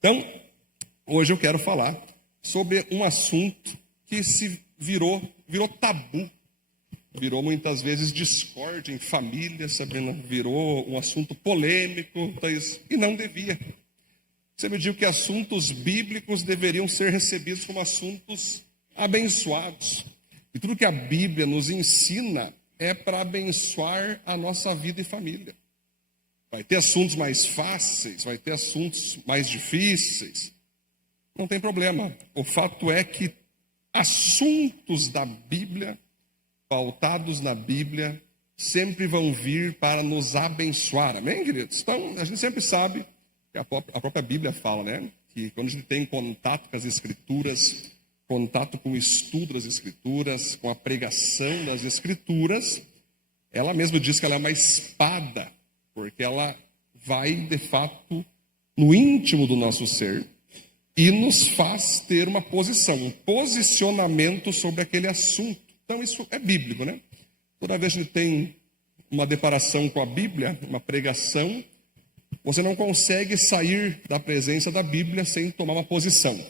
Então, hoje eu quero falar sobre um assunto que virou tabu, virou muitas vezes discórdia em família, Sabrina, virou um assunto polêmico, e não devia. Você me diz que assuntos bíblicos deveriam ser recebidos como assuntos abençoados. E tudo que a Bíblia nos ensina é para abençoar a nossa vida e família. Vai ter assuntos mais fáceis, vai ter assuntos mais difíceis. Não tem problema. O fato é que assuntos da Bíblia, pautados na Bíblia, sempre vão vir para nos abençoar. Amém, queridos? Então, a gente sempre sabe, que a própria Bíblia fala, né? Que quando a gente tem contato com as Escrituras, contato com o estudo das Escrituras, com a pregação das Escrituras, ela mesma diz que ela é uma espada, porque ela vai, de fato, no íntimo do nosso ser e nos faz ter uma posição, um posicionamento sobre aquele assunto. Então, isso é bíblico, né? Toda vez que a gente tem uma deparação com a Bíblia, uma pregação, você não consegue sair da presença da Bíblia sem tomar uma posição.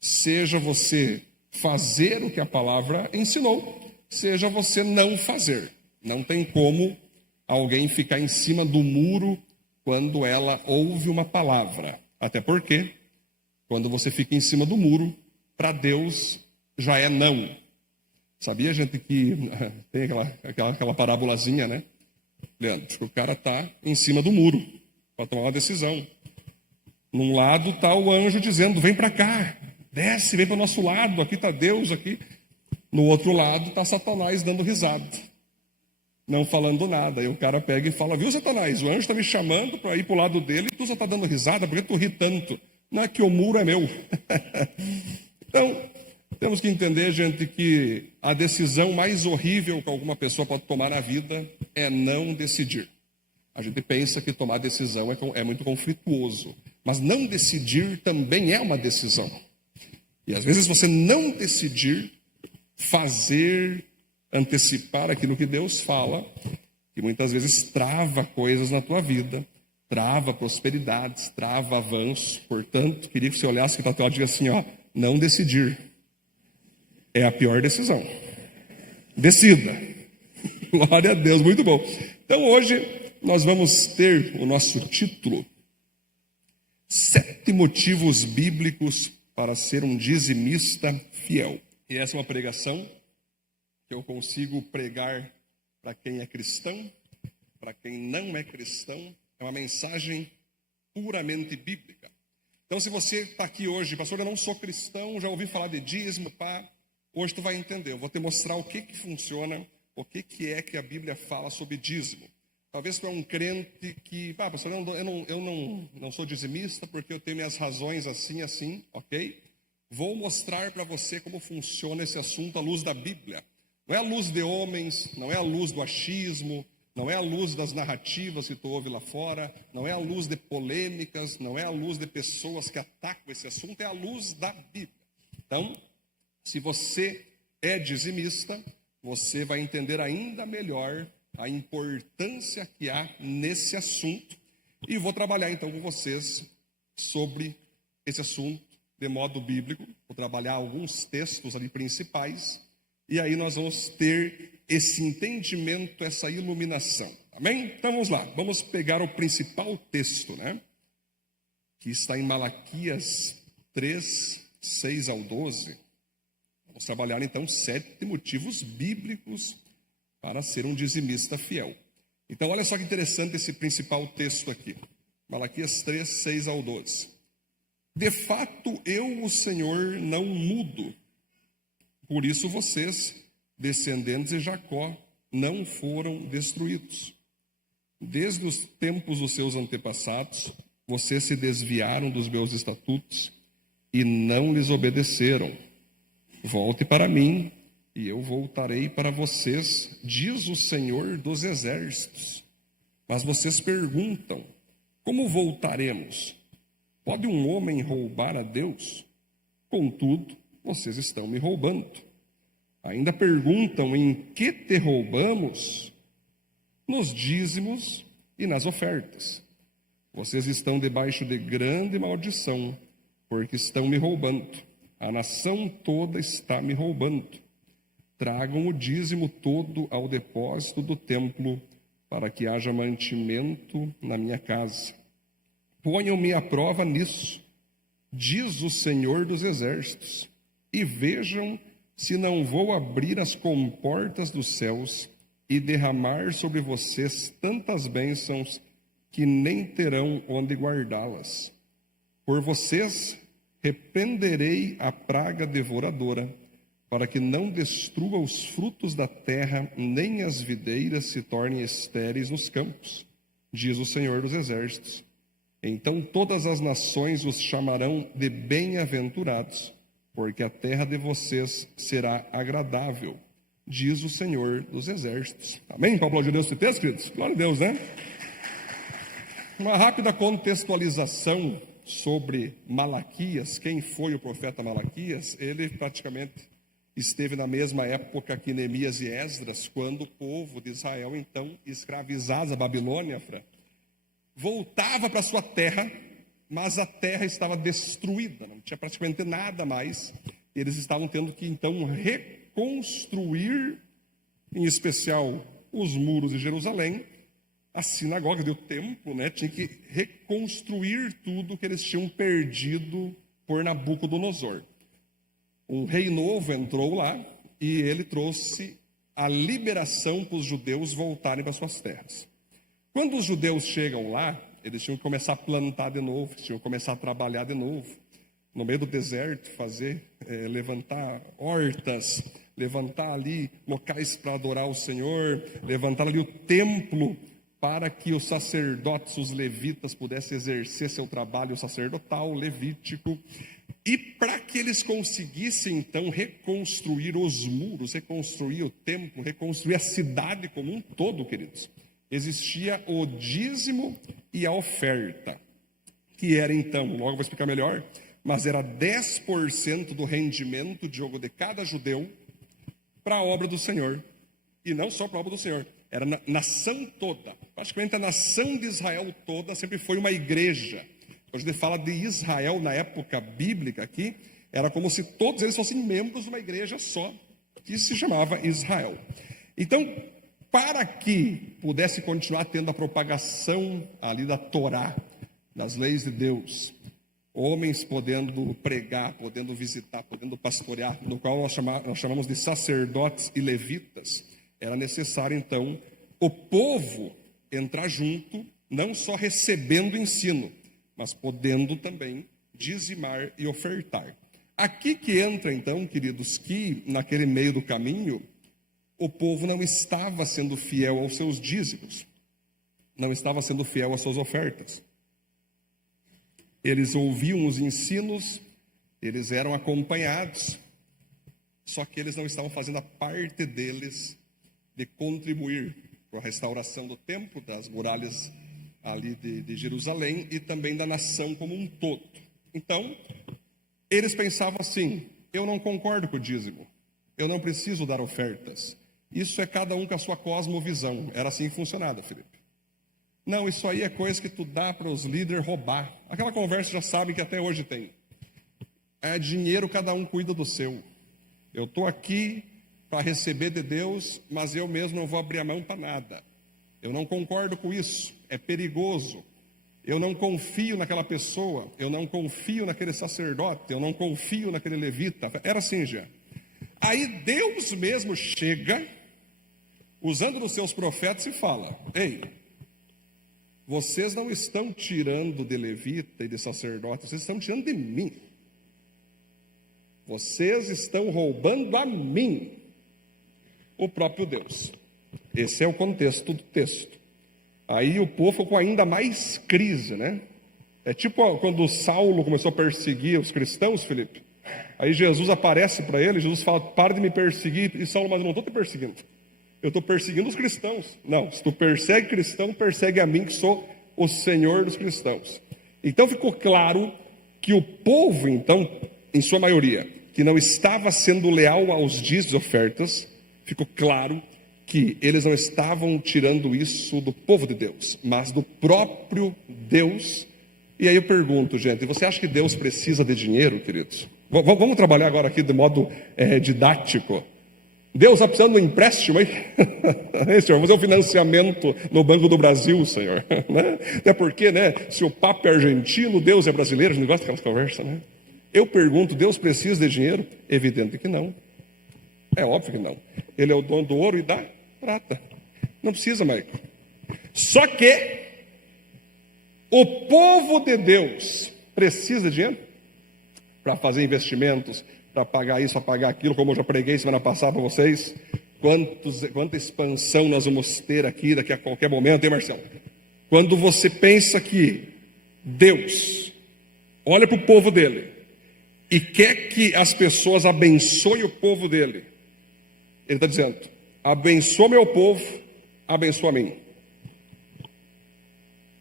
Seja você fazer o que a palavra ensinou, seja você não fazer. Não tem como alguém ficar em cima do muro quando ela ouve uma palavra. Até porque, quando você fica em cima do muro, para Deus já é não. Sabia, gente, que tem aquela parábolazinha, né? Leandro, que o cara está em cima do muro para tomar uma decisão. Num lado está o anjo dizendo, vem para cá, desce, vem para o nosso lado, aqui está Deus, aqui. No outro lado está Satanás dando risada, não falando nada. Aí o cara pega e fala, viu, Satanás, o anjo está me chamando para ir para o lado dele e tu só está dando risada, por que tu ri tanto? Não é que o muro é meu. Então, temos que entender, gente, que a decisão mais horrível que alguma pessoa pode tomar na vida é não decidir. A gente pensa que tomar decisão é muito conflituoso, mas não decidir também é uma decisão. E às vezes você não decidir, fazer, antecipar aquilo que Deus fala, que muitas vezes trava coisas na tua vida, trava prosperidades, trava avanço. Portanto, queria que você olhasse que está teu lado e diga assim, ó, não decidir é a pior decisão. Decida. Glória a Deus, muito bom. Então hoje nós vamos ter o nosso título, 7 motivos bíblicos para ser um dizimista fiel. E essa é uma pregação que eu consigo pregar para quem é cristão, para quem não é cristão. É uma mensagem puramente bíblica. Então, se você está aqui hoje, pastor, eu não sou cristão, já ouvi falar de dízimo, hoje tu vai entender. Eu vou te mostrar o que funciona, o que é que a Bíblia fala sobre dízimo. Talvez tu é um crente que, pastor, eu não sou dizimista porque eu tenho minhas razões assim, ok? Vou mostrar para você como funciona esse assunto à luz da Bíblia. Não é a luz de homens, não é a luz do achismo, não é a luz das narrativas que tu ouve lá fora, não é a luz de polêmicas, não é a luz de pessoas que atacam esse assunto, é a luz da Bíblia. Então, se você é dizimista, você vai entender ainda melhor a importância que há nesse assunto. E vou trabalhar então com vocês sobre esse assunto de modo bíblico. Vou trabalhar alguns textos ali principais. E aí nós vamos ter esse entendimento, essa iluminação. Amém? Então vamos lá. Vamos pegar o principal texto, né? Que está em Malaquias 3, 6 ao 12. Vamos trabalhar então 7 motivos bíblicos para ser um dizimista fiel. Então, olha só que interessante esse principal texto aqui. Malaquias 3, 6 ao 12. De fato, eu, o Senhor, não mudo. Por isso vocês, descendentes de Jacó, não foram destruídos. Desde os tempos dos seus antepassados, vocês se desviaram dos meus estatutos e não lhes obedeceram. Volte para mim, e eu voltarei para vocês, diz o Senhor dos Exércitos. Mas vocês perguntam, como voltaremos? Pode um homem roubar a Deus? Contudo, vocês estão me roubando. Ainda perguntam, em que te roubamos? Nos dízimos e nas ofertas. Vocês estão debaixo de grande maldição, porque estão me roubando. A nação toda está me roubando. Tragam o dízimo todo ao depósito do templo, para que haja mantimento na minha casa. Ponham-me à prova nisso, diz o Senhor dos Exércitos, e vejam se não vou abrir as comportas dos céus e derramar sobre vocês tantas bênçãos que nem terão onde guardá-las. Por vocês repreenderei a praga devoradora, para que não destrua os frutos da terra, nem as videiras se tornem estéreis nos campos, diz o Senhor dos Exércitos. Então todas as nações os chamarão de bem-aventurados, porque a terra de vocês será agradável, diz o Senhor dos Exércitos. Amém? Para aplaudir Deus esse texto, queridos? Glória a Deus, né? Uma rápida contextualização sobre Malaquias. Quem foi o profeta Malaquias? Ele praticamente esteve na mesma época que Neemias e Esdras, quando o povo de Israel, então, escravizado da Babilônia, voltava para sua terra, mas a terra estava destruída, não tinha praticamente nada mais. Eles estavam tendo que, então, reconstruir, em especial, os muros de Jerusalém, a sinagoga e o templo, né? Tinha que reconstruir tudo que eles tinham perdido por Nabucodonosor. Um rei novo entrou lá e ele trouxe a liberação para os judeus voltarem para suas terras. Quando os judeus chegam lá, eles tinham que começar a plantar de novo, tinham que começar a trabalhar de novo. No meio do deserto, levantar hortas, levantar ali locais para adorar o Senhor, levantar ali o templo para que os sacerdotes, os levitas, pudessem exercer seu trabalho sacerdotal, levítico. E para que eles conseguissem, então, reconstruir os muros, reconstruir o templo, reconstruir a cidade como um todo, queridos, existia o dízimo e a oferta, que era, então, logo vou explicar melhor, mas era 10% do rendimento de cada judeu para a obra do Senhor. E não só para a obra do Senhor, era na nação toda. Praticamente a nação de Israel toda sempre foi uma igreja. Quando a gente fala de Israel na época bíblica aqui, era como se todos eles fossem membros de uma igreja só, que se chamava Israel. Então, para que pudesse continuar tendo a propagação ali da Torá, das leis de Deus, homens podendo pregar, podendo visitar, podendo pastorear, no qual nós chamamos de sacerdotes e levitas, era necessário, então, o povo entrar junto, não só recebendo ensino, mas podendo também dizimar e ofertar. Aqui que entra, então, queridos, que naquele meio do caminho, o povo não estava sendo fiel aos seus dízimos, não estava sendo fiel às suas ofertas. Eles ouviam os ensinos, eles eram acompanhados, só que eles não estavam fazendo a parte deles de contribuir para a restauração do templo, das muralhas ali de Jerusalém e também da nação como um todo. Então, eles pensavam assim: eu não concordo com o dízimo, eu não preciso dar ofertas, isso é cada um com a sua cosmovisão. Era assim que funcionava, Felipe. Não, isso aí é coisa que tu dá para os líderes roubar. Aquela conversa já sabem que até hoje tem. É dinheiro, cada um cuida do seu. Eu estou aqui para receber de Deus, mas eu mesmo não vou abrir a mão para nada. Eu não concordo com isso, é perigoso. Eu não confio naquela pessoa, eu não confio naquele sacerdote, eu não confio naquele levita. Era assim já. Aí Deus mesmo chega, usando dos seus profetas, e fala: ei, vocês não estão tirando de levita e de sacerdote, vocês estão tirando de mim. Vocês estão roubando a mim, o próprio Deus. Esse é o contexto do texto. Aí o povo ficou com ainda mais crise, né? É tipo quando Saulo começou a perseguir os cristãos, Felipe. Aí Jesus aparece para ele, Jesus fala: para de me perseguir. E Saulo: mas eu não estou te perseguindo, eu estou perseguindo os cristãos. Não, se tu persegue cristão, persegue a mim, que sou o Senhor dos cristãos. Então ficou claro que o povo, então, em sua maioria, que não estava sendo leal aos dízimos e ofertas, ficou claro que eles não estavam tirando isso do povo de Deus, mas do próprio Deus. E aí eu pergunto, gente, você acha que Deus precisa de dinheiro, queridos? Vamos trabalhar agora aqui de modo didático. Deus está precisando de um empréstimo, hein? Senhor, fazer um financiamento no Banco do Brasil, Senhor. Né? Até porque, né, se o Papa é argentino, Deus é brasileiro, a gente não gosta daquelas conversas, né? Eu pergunto, Deus precisa de dinheiro? Evidente que não. É óbvio que não. Ele é o dono do ouro e da prata. Não precisa, Maico. Só que o povo de Deus precisa de dinheiro para fazer investimentos, para pagar isso, para pagar aquilo, como eu já preguei semana passada para vocês. Quanta expansão nós vamos ter aqui daqui a qualquer momento, hein, Marcelo? Quando você pensa que Deus olha para o povo dele e quer que as pessoas abençoem o povo dele, ele está dizendo: abençoa meu povo, abençoa a mim.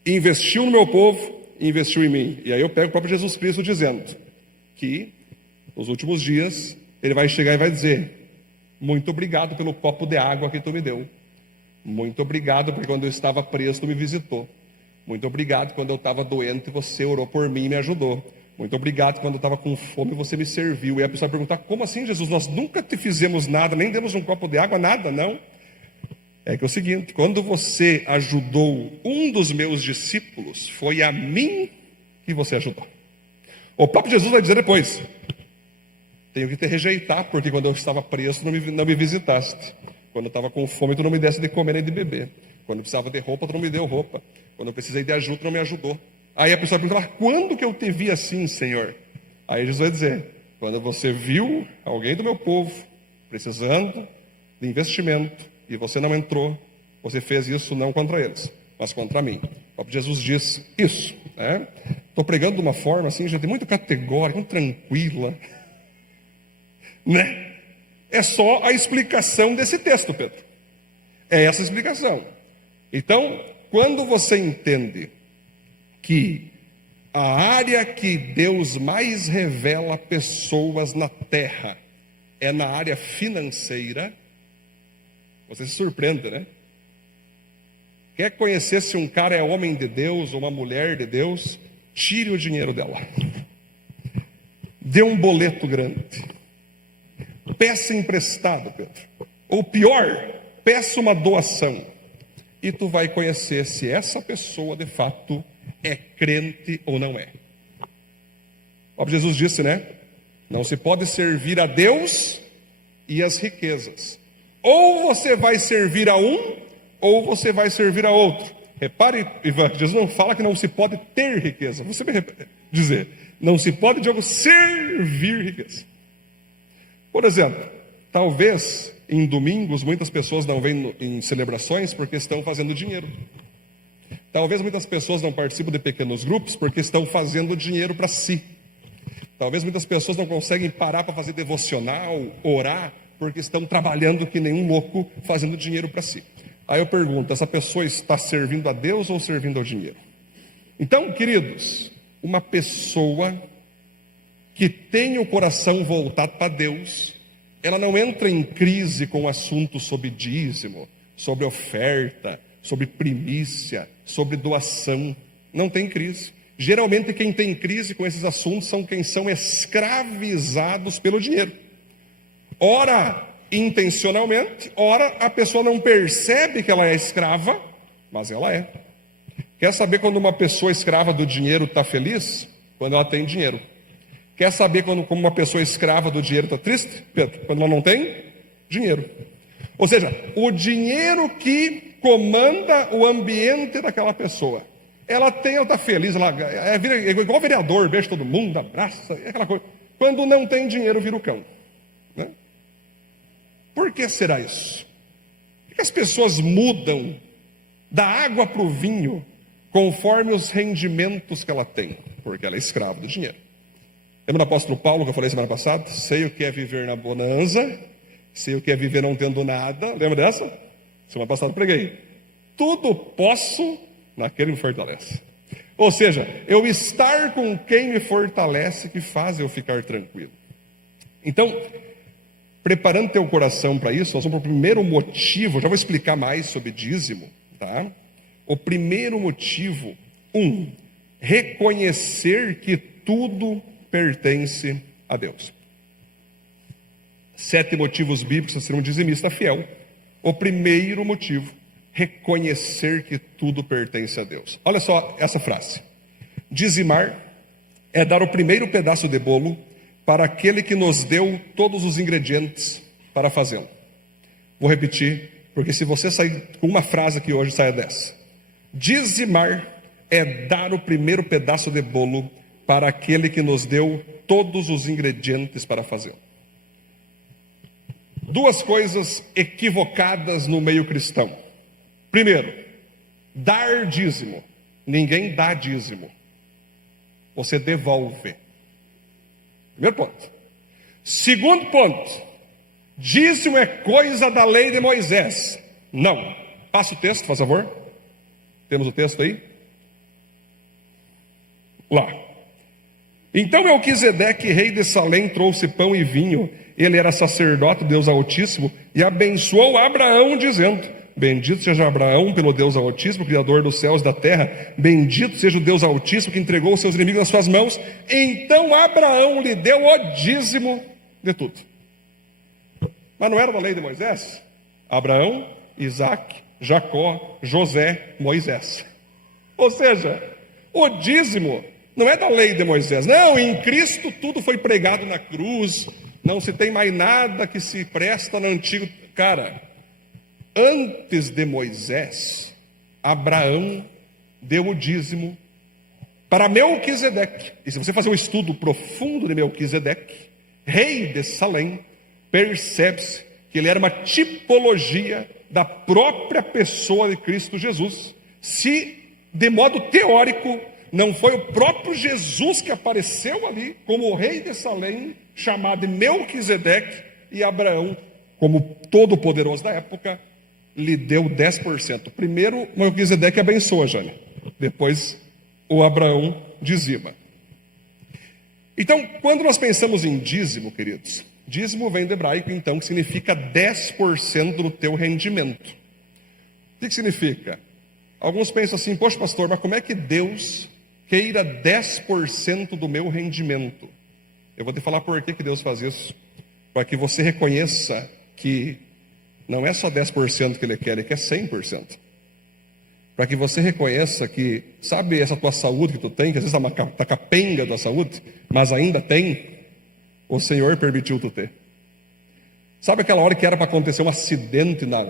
Investiu no meu povo, investiu em mim. E aí eu pego o próprio Jesus Cristo dizendo que nos últimos dias ele vai chegar e vai dizer: muito obrigado pelo copo de água que tu me deu. Muito obrigado porque quando eu estava preso tu me visitou. Muito obrigado quando eu estava doente você orou por mim e me ajudou. Muito obrigado quando eu estava com fome você me serviu. E a pessoa vai perguntar: como assim, Jesus? Nós nunca te fizemos nada, nem demos um copo de água, nada, não. É que é o seguinte: quando você ajudou um dos meus discípulos, foi a mim que você ajudou. O próprio Jesus vai dizer depois: tenho que te rejeitar, porque quando eu estava preso não me visitaste. Quando eu estava com fome tu não me desse de comer nem de beber. Quando eu precisava de roupa tu não me deu roupa. Quando eu precisei de ajuda tu não me ajudou. Aí a pessoa pergunta: quando que eu te vi assim, Senhor? Aí Jesus vai dizer: quando você viu alguém do meu povo precisando de investimento e você não entrou, você fez isso não contra eles, mas contra mim. O próprio Jesus diz isso. Estou pregando de uma forma assim, gente, muito categórica, muito tranquila, né? É só a explicação desse texto, Pedro. É essa a explicação. Então, quando você entende que a área que Deus mais revela pessoas na terra é na área financeira, você se surpreende, né? Quer conhecer se um cara é homem de Deus ou uma mulher de Deus? Tire o dinheiro dela. Dê um boleto grande. Peça emprestado, Pedro. Ou pior, peça uma doação. E tu vai conhecer se essa pessoa de fato é crente ou não é. O Jesus disse, né? Não se pode servir a Deus e as riquezas. Ou você vai servir a um, ou você vai servir a outro. Repare, Ivan, Jesus não fala que não se pode ter riqueza. Você vai dizer, não se pode, Diogo, servir riqueza. Por exemplo, talvez em domingos muitas pessoas não vêm em celebrações porque estão fazendo dinheiro. Talvez muitas pessoas não participam de pequenos grupos porque estão fazendo dinheiro para si. Talvez muitas pessoas não conseguem parar para fazer devocional, orar, porque estão trabalhando que nem um louco, fazendo dinheiro para si. Aí eu pergunto, essa pessoa está servindo a Deus ou servindo ao dinheiro? Então, queridos, uma pessoa que tem o coração voltado para Deus, ela não entra em crise com assuntos sobre dízimo, sobre oferta, sobre primícia, sobre doação. Não tem crise. Geralmente quem tem crise com esses assuntos são quem são escravizados pelo dinheiro. Ora, intencionalmente, ora, a pessoa não percebe que ela é escrava, mas ela é. Quer saber quando uma pessoa escrava do dinheiro está feliz? Quando ela tem dinheiro. Quer saber como uma pessoa escrava do dinheiro está triste, Pedro? Quando ela não tem dinheiro. Ou seja, o dinheiro que comanda o ambiente daquela pessoa. Ela está feliz, ela é igual vereador, beija todo mundo, abraça, aquela coisa. Quando não tem dinheiro, vira o cão. Né? Por que será isso? Por que as pessoas mudam da água para o vinho conforme os rendimentos que ela tem? Porque ela é escrava do dinheiro. Lembra do apóstolo Paulo que eu falei semana passada? Sei o que é viver na bonança, sei o que é viver não tendo nada. Lembra dessa? Semana passada eu preguei. Tudo posso naquele que me fortalece. Ou seja, eu estar com quem me fortalece que faz eu ficar tranquilo. Então, preparando teu coração para isso, nós vamos para o primeiro motivo, já vou explicar mais sobre dízimo, tá? O primeiro motivo, reconhecer que tudo pertence a Deus. 7 motivos bíblicos para ser um dizimista fiel. O primeiro motivo, reconhecer que tudo pertence a Deus. Olha só essa frase: dizimar é dar o primeiro pedaço de bolo para aquele que nos deu todos os ingredientes para fazê-lo. Vou repetir, porque se você sair com uma frase aqui hoje, saia dessa: dizimar é dar o primeiro pedaço de bolo para aquele que nos deu todos os ingredientes para fazê-lo. Duas coisas equivocadas no meio cristão. Primeiro, dar dízimo. Ninguém dá dízimo. Você devolve. Primeiro ponto. Segundo ponto, dízimo é coisa da lei de Moisés. Não. Passa o texto, por favor. Temos o texto aí? Lá. Então Melquisedeque, rei de Salém, trouxe pão e vinho. Ele era sacerdote do Deus Altíssimo e abençoou Abraão, dizendo: bendito seja Abraão pelo Deus Altíssimo, Criador dos céus e da terra. Bendito seja o Deus Altíssimo que entregou os seus inimigos nas suas mãos. Então Abraão lhe deu o dízimo de tudo. Mas não era da lei de Moisés? Abraão, Isaac, Jacó, José, Moisés. Ou seja, o dízimo não é da lei de Moisés. Não, em Cristo tudo foi pregado na cruz. Não se tem mais nada que se presta no antigo. Cara, antes de Moisés, Abraão deu o dízimo para Melquisedeque. E se você fazer um estudo profundo de Melquisedeque, rei de Salém, percebe-se que ele era uma tipologia da própria pessoa de Cristo Jesus. Se, de modo teórico, não foi o próprio Jesus que apareceu ali como o rei de Salém, chamado de Melquisedeque, e Abraão, como todo-poderoso da época, lhe deu 10%. Primeiro, Melquisedeque abençoa, Jane. Depois, o Abraão dizima. Então, quando nós pensamos em dízimo, queridos, dízimo vem do hebraico, então, que significa 10% do teu rendimento. O que significa? Alguns pensam assim: poxa, pastor, mas como é que Deus queira 10% do meu rendimento? Eu vou te falar por que Deus faz isso. Para que você reconheça que não é só 10% que Ele quer 100%. Para que você reconheça que, sabe essa tua saúde que tu tem, que às vezes está capenga da saúde, mas ainda tem, o Senhor permitiu tu ter. Sabe aquela hora que era para acontecer um acidente na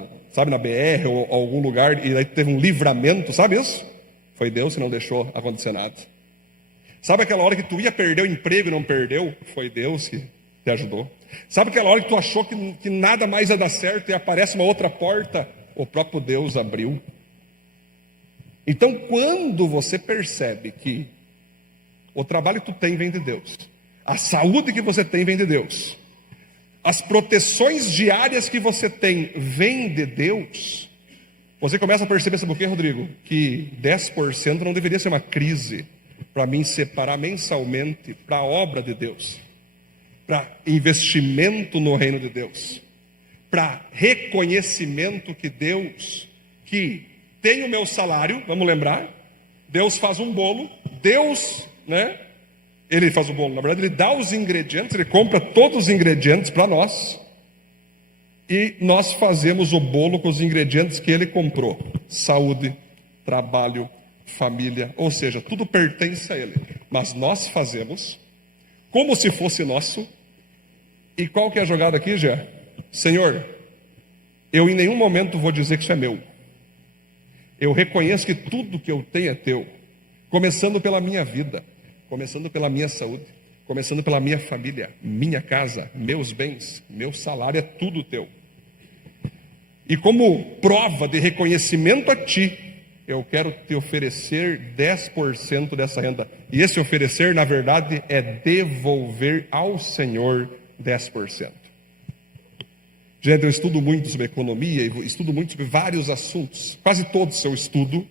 BR ou algum lugar, e aí teve um livramento, sabe isso? Foi Deus que não deixou acontecer nada. Sabe aquela hora que tu ia perder o emprego e não perdeu? Foi Deus que te ajudou. Sabe aquela hora que tu achou que nada mais ia dar certo e aparece uma outra porta? O próprio Deus abriu. Então, quando você percebe que o trabalho que tu tem vem de Deus, a saúde que você tem vem de Deus, as proteções diárias que você tem vêm de Deus, você começa a perceber, sabe o que, Rodrigo? Que 10% não deveria ser uma crise para mim separar mensalmente para a obra de Deus, para investimento no reino de Deus, para reconhecimento que Deus, que tem o meu salário, vamos lembrar, Deus faz um bolo, Deus, Ele faz o bolo, na verdade Ele dá os ingredientes, Ele compra todos os ingredientes para nós, e nós fazemos o bolo com os ingredientes que Ele comprou: saúde, trabalho, família, ou seja, tudo pertence a Ele, mas nós fazemos como se fosse nosso. E qual que é a jogada aqui, Gé? Senhor, eu em nenhum momento vou dizer que isso é meu. Eu reconheço que tudo que eu tenho é teu, começando pela minha vida, começando pela minha saúde, começando pela minha família, minha casa, meus bens, meu salário, é tudo teu. E como prova de reconhecimento a ti, eu quero te oferecer 10% dessa renda. E esse oferecer, na verdade, é devolver ao Senhor 10%. Gente, eu estudo muito sobre economia, e estudo muito sobre vários assuntos. Quase todos eu estudo,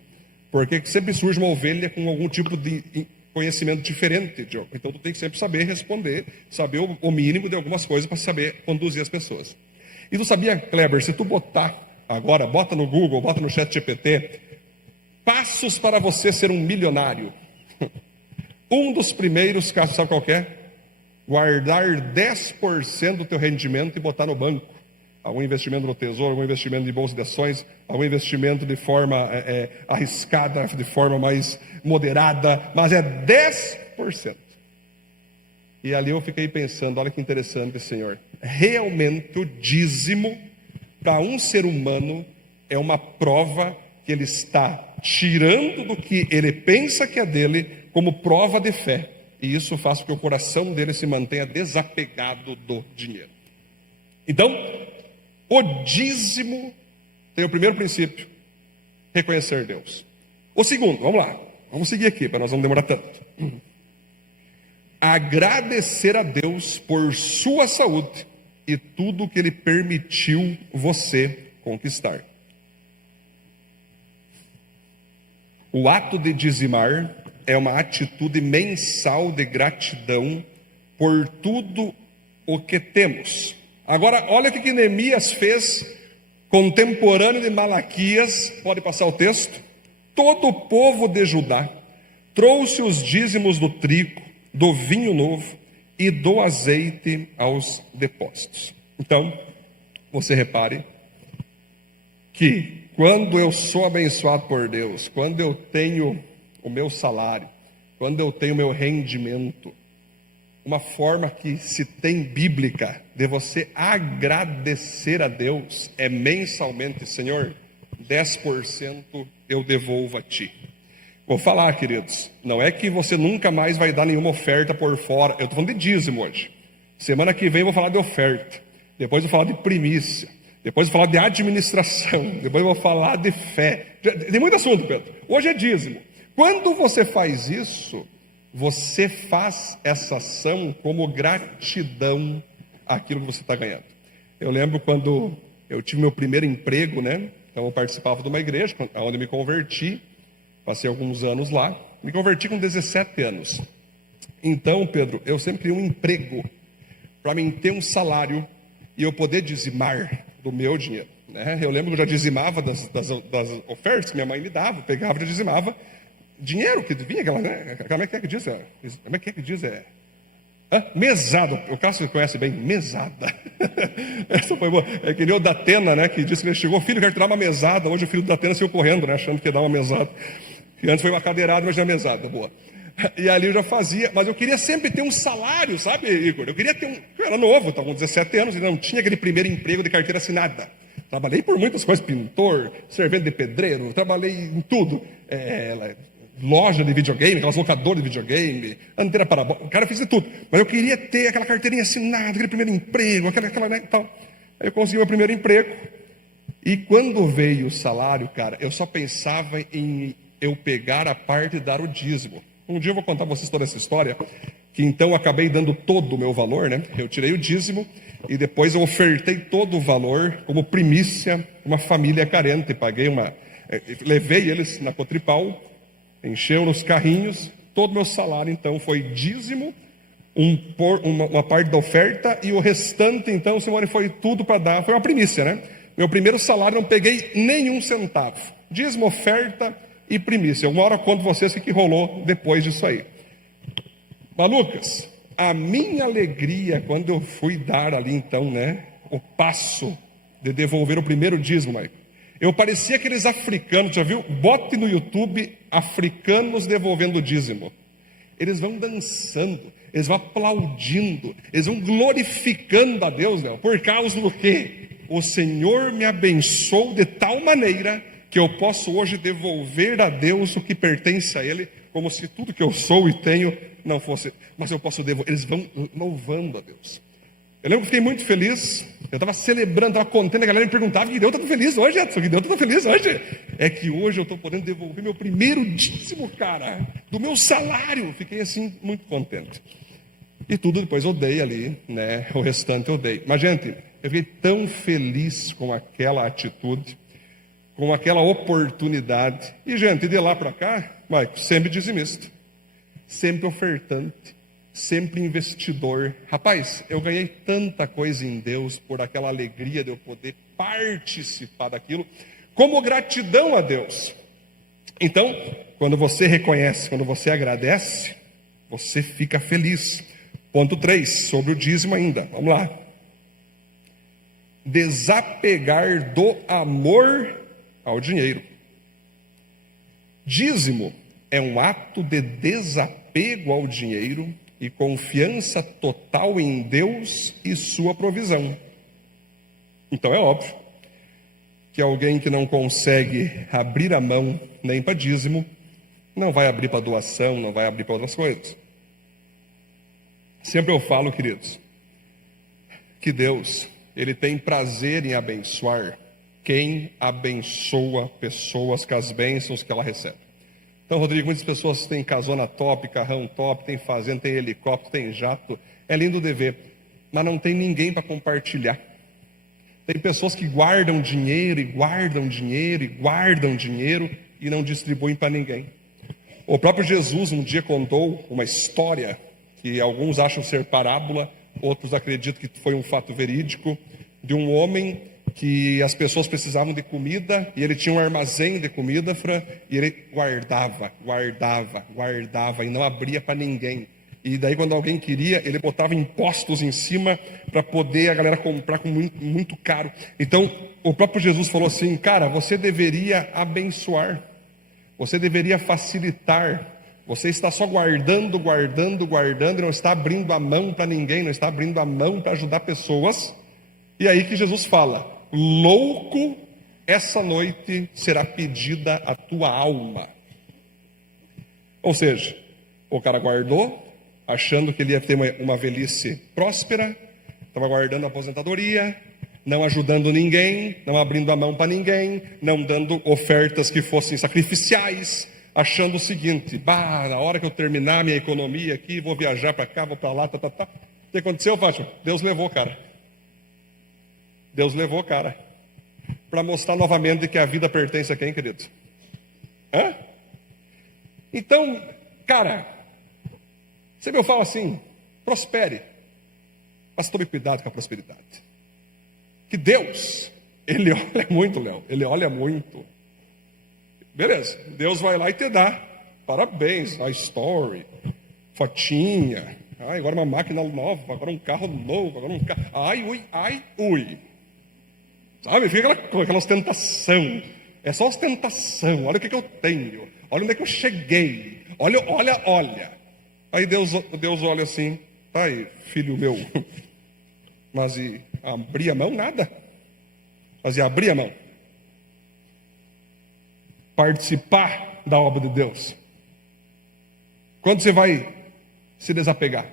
porque sempre surge uma ovelha com algum tipo de conhecimento diferente, Diogo. Então tu tem que sempre saber responder, saber o mínimo de algumas coisas para saber conduzir as pessoas. E tu sabia, Kleber, se tu botar agora, bota no Google, bota no ChatGPT, passos para você ser um milionário. Um dos primeiros casos, sabe qual que é? Guardar 10% do teu rendimento e botar no banco. Algum investimento no tesouro, algum investimento de bolsa de ações, algum investimento de forma arriscada, de forma mais moderada, mas é 10%. E ali eu fiquei pensando, olha que interessante, Senhor. Realmente o dízimo, para um ser humano, é uma prova que ele está tirando do que ele pensa que é dele, como prova de fé. E isso faz com que o coração dele se mantenha desapegado do dinheiro. Então, o dízimo tem o primeiro princípio: reconhecer Deus. O segundo, vamos lá, vamos seguir aqui, para nós não demorar tanto. Agradecer a Deus por sua saúde e tudo que Ele permitiu você conquistar. O ato de dizimar é uma atitude mensal de gratidão por tudo o que temos. Agora, olha o que Neemias fez, contemporâneo de Malaquias. Pode passar o texto. Todo o povo de Judá trouxe os dízimos do trigo, do vinho novo e do azeite aos depósitos. Então, você repare que quando eu sou abençoado por Deus, quando eu tenho o meu salário, quando eu tenho o meu rendimento, uma forma que se tem bíblica de você agradecer a Deus é mensalmente: Senhor, 10% eu devolvo a Ti. Vou falar, queridos, não é que você nunca mais vai dar nenhuma oferta por fora. Eu estou falando de dízimo hoje. Semana que vem eu vou falar de oferta, depois eu vou falar de primícia, depois eu vou falar de administração, depois eu vou falar de fé. Tem muito assunto, Pedro. Hoje é dízimo. Quando você faz isso, você faz essa ação como gratidão àquilo que você está ganhando. Eu lembro quando eu tive meu primeiro emprego, né? Então eu participava de uma igreja, onde me converti, passei alguns anos lá, me converti com 17 anos. Então, Pedro, eu sempre queria um emprego, para mim ter um salário e eu poder dizimar do meu dinheiro, né? Eu lembro que eu já dizimava das ofertas que minha mãe me dava, pegava e dizimava. Dinheiro que vinha, aquela, né? Como é que diz? Como é que diz? Mesada. O Cássio conhece bem, mesada. Essa foi boa. É que nem o Datena, né? Que disse que ele chegou: filho, quero te dar uma mesada. Hoje o filho do Datena saiu correndo, né? Achando que ia dar uma mesada. Que antes foi uma cadeirada, hoje é mesada. Boa. E ali eu já fazia, mas eu queria sempre ter um salário, sabe, Igor? Eu queria ter eu era novo, estava com 17 anos e não tinha aquele primeiro emprego de carteira assinada. Trabalhei por muitas coisas: pintor, servente de pedreiro, trabalhei em tudo. Loja de videogame, aquelas locadoras de videogame, antena parabólica, o cara fez de tudo. Mas eu queria ter aquela carteirinha assinada, aquele primeiro emprego, aquela né, tal. Aí eu consegui meu primeiro emprego. E quando veio o salário, cara, eu só pensava em eu pegar a parte e dar o dízimo. Um dia eu vou contar para vocês toda essa história, que então eu acabei dando todo o meu valor, né? Eu tirei o dízimo e depois eu ofertei todo o valor como primícia uma família carente. Paguei levei eles na Cotripal, encheu nos carrinhos, todo o meu salário então foi dízimo, uma parte da oferta, e o restante então, Simone, foi tudo para dar, foi uma primícia, né? Meu primeiro salário não peguei nenhum centavo, dízimo, oferta e primícia. Uma hora eu conto vocês o que rolou depois disso aí. Malucas, a minha alegria quando eu fui dar ali então, né, o passo de devolver o primeiro dízimo, Maico. Eu parecia aqueles africanos, já viu? Bote no YouTube africanos devolvendo o dízimo. Eles vão dançando, eles vão aplaudindo, eles vão glorificando a Deus, né? Por causa do quê? O Senhor me abençoou de tal maneira que eu posso hoje devolver a Deus o que pertence a Ele, como se tudo que eu sou e tenho não fosse, mas eu posso devolver. Eles vão louvando a Deus. Eu lembro que fiquei muito feliz, eu estava celebrando, estava contente, a galera me perguntava: que Deus está tão feliz hoje, Edson? Que Deus está tão feliz hoje? É que hoje eu estou podendo devolver meu primeiro dízimo, cara, do meu salário. Fiquei assim, muito contente. E tudo depois eu dei ali, né? O restante eu dei. Mas, gente, eu fiquei tão feliz com aquela atitude, com aquela oportunidade. E, gente, de lá para cá, Maico, sempre dizimista. sempre ofertante, sempre investidor. Rapaz, eu ganhei tanta coisa em Deus por aquela alegria de eu poder participar daquilo, como gratidão a Deus. Então, quando você reconhece, quando você agradece, você fica feliz. Ponto 3, sobre o dízimo ainda. Vamos lá. Desapegar do amor ao dinheiro. Dízimo é um ato de desapego ao dinheiro e confiança total em Deus e sua provisão. Então é óbvio que alguém que não consegue abrir a mão nem para dízimo, não vai abrir para doação, não vai abrir para outras coisas. Sempre eu falo, queridos, que Deus, Ele tem prazer em abençoar quem abençoa pessoas com as bênçãos que ela recebe. Então, Rodrigo, muitas pessoas têm casona top, carrão top, tem fazenda, tem helicóptero, tem jato. É lindo de ver, mas não tem ninguém para compartilhar. Tem pessoas que guardam dinheiro e guardam dinheiro e guardam dinheiro e não distribuem para ninguém. O próprio Jesus um dia contou uma história que alguns acham ser parábola, outros acreditam que foi um fato verídico, de um homem que as pessoas precisavam de comida e ele tinha um armazém de comida, e ele guardava e não abria para ninguém. E daí quando alguém queria, ele botava impostos em cima para poder a galera comprar com muito, muito caro. Então o próprio Jesus falou assim: cara, você deveria abençoar, você deveria facilitar. Você está só guardando e não está abrindo a mão para ninguém, não está abrindo a mão para ajudar pessoas. E aí que Jesus fala: louco, essa noite será pedida a tua alma. Ou seja, o cara guardou, achando que ele ia ter uma velhice próspera, estava guardando a aposentadoria, não ajudando ninguém, não abrindo a mão para ninguém, não dando ofertas que fossem sacrificiais, achando o seguinte: na hora que eu terminar minha economia aqui, vou viajar para cá, vou para lá, O que aconteceu, Fátima? Deus levou o cara. Deus levou o cara para mostrar novamente que a vida pertence a quem, querido? Então, cara, sempre eu falo assim: prospere, mas tome cuidado com a prosperidade. Que Deus, Ele olha muito, Léo, Ele olha muito. Beleza, Deus vai lá e te dá parabéns, a story, fotinha, agora uma máquina nova, agora um carro novo, agora um carro, ui. Sabe, fica aquela ostentação, é só ostentação. Olha o que eu tenho, olha onde é que eu cheguei, olha. Aí Deus olha assim: tá aí, filho meu, mas e abrir a mão? Nada. Mas e abrir a mão? Participar da obra de Deus. Quando você vai se desapegar?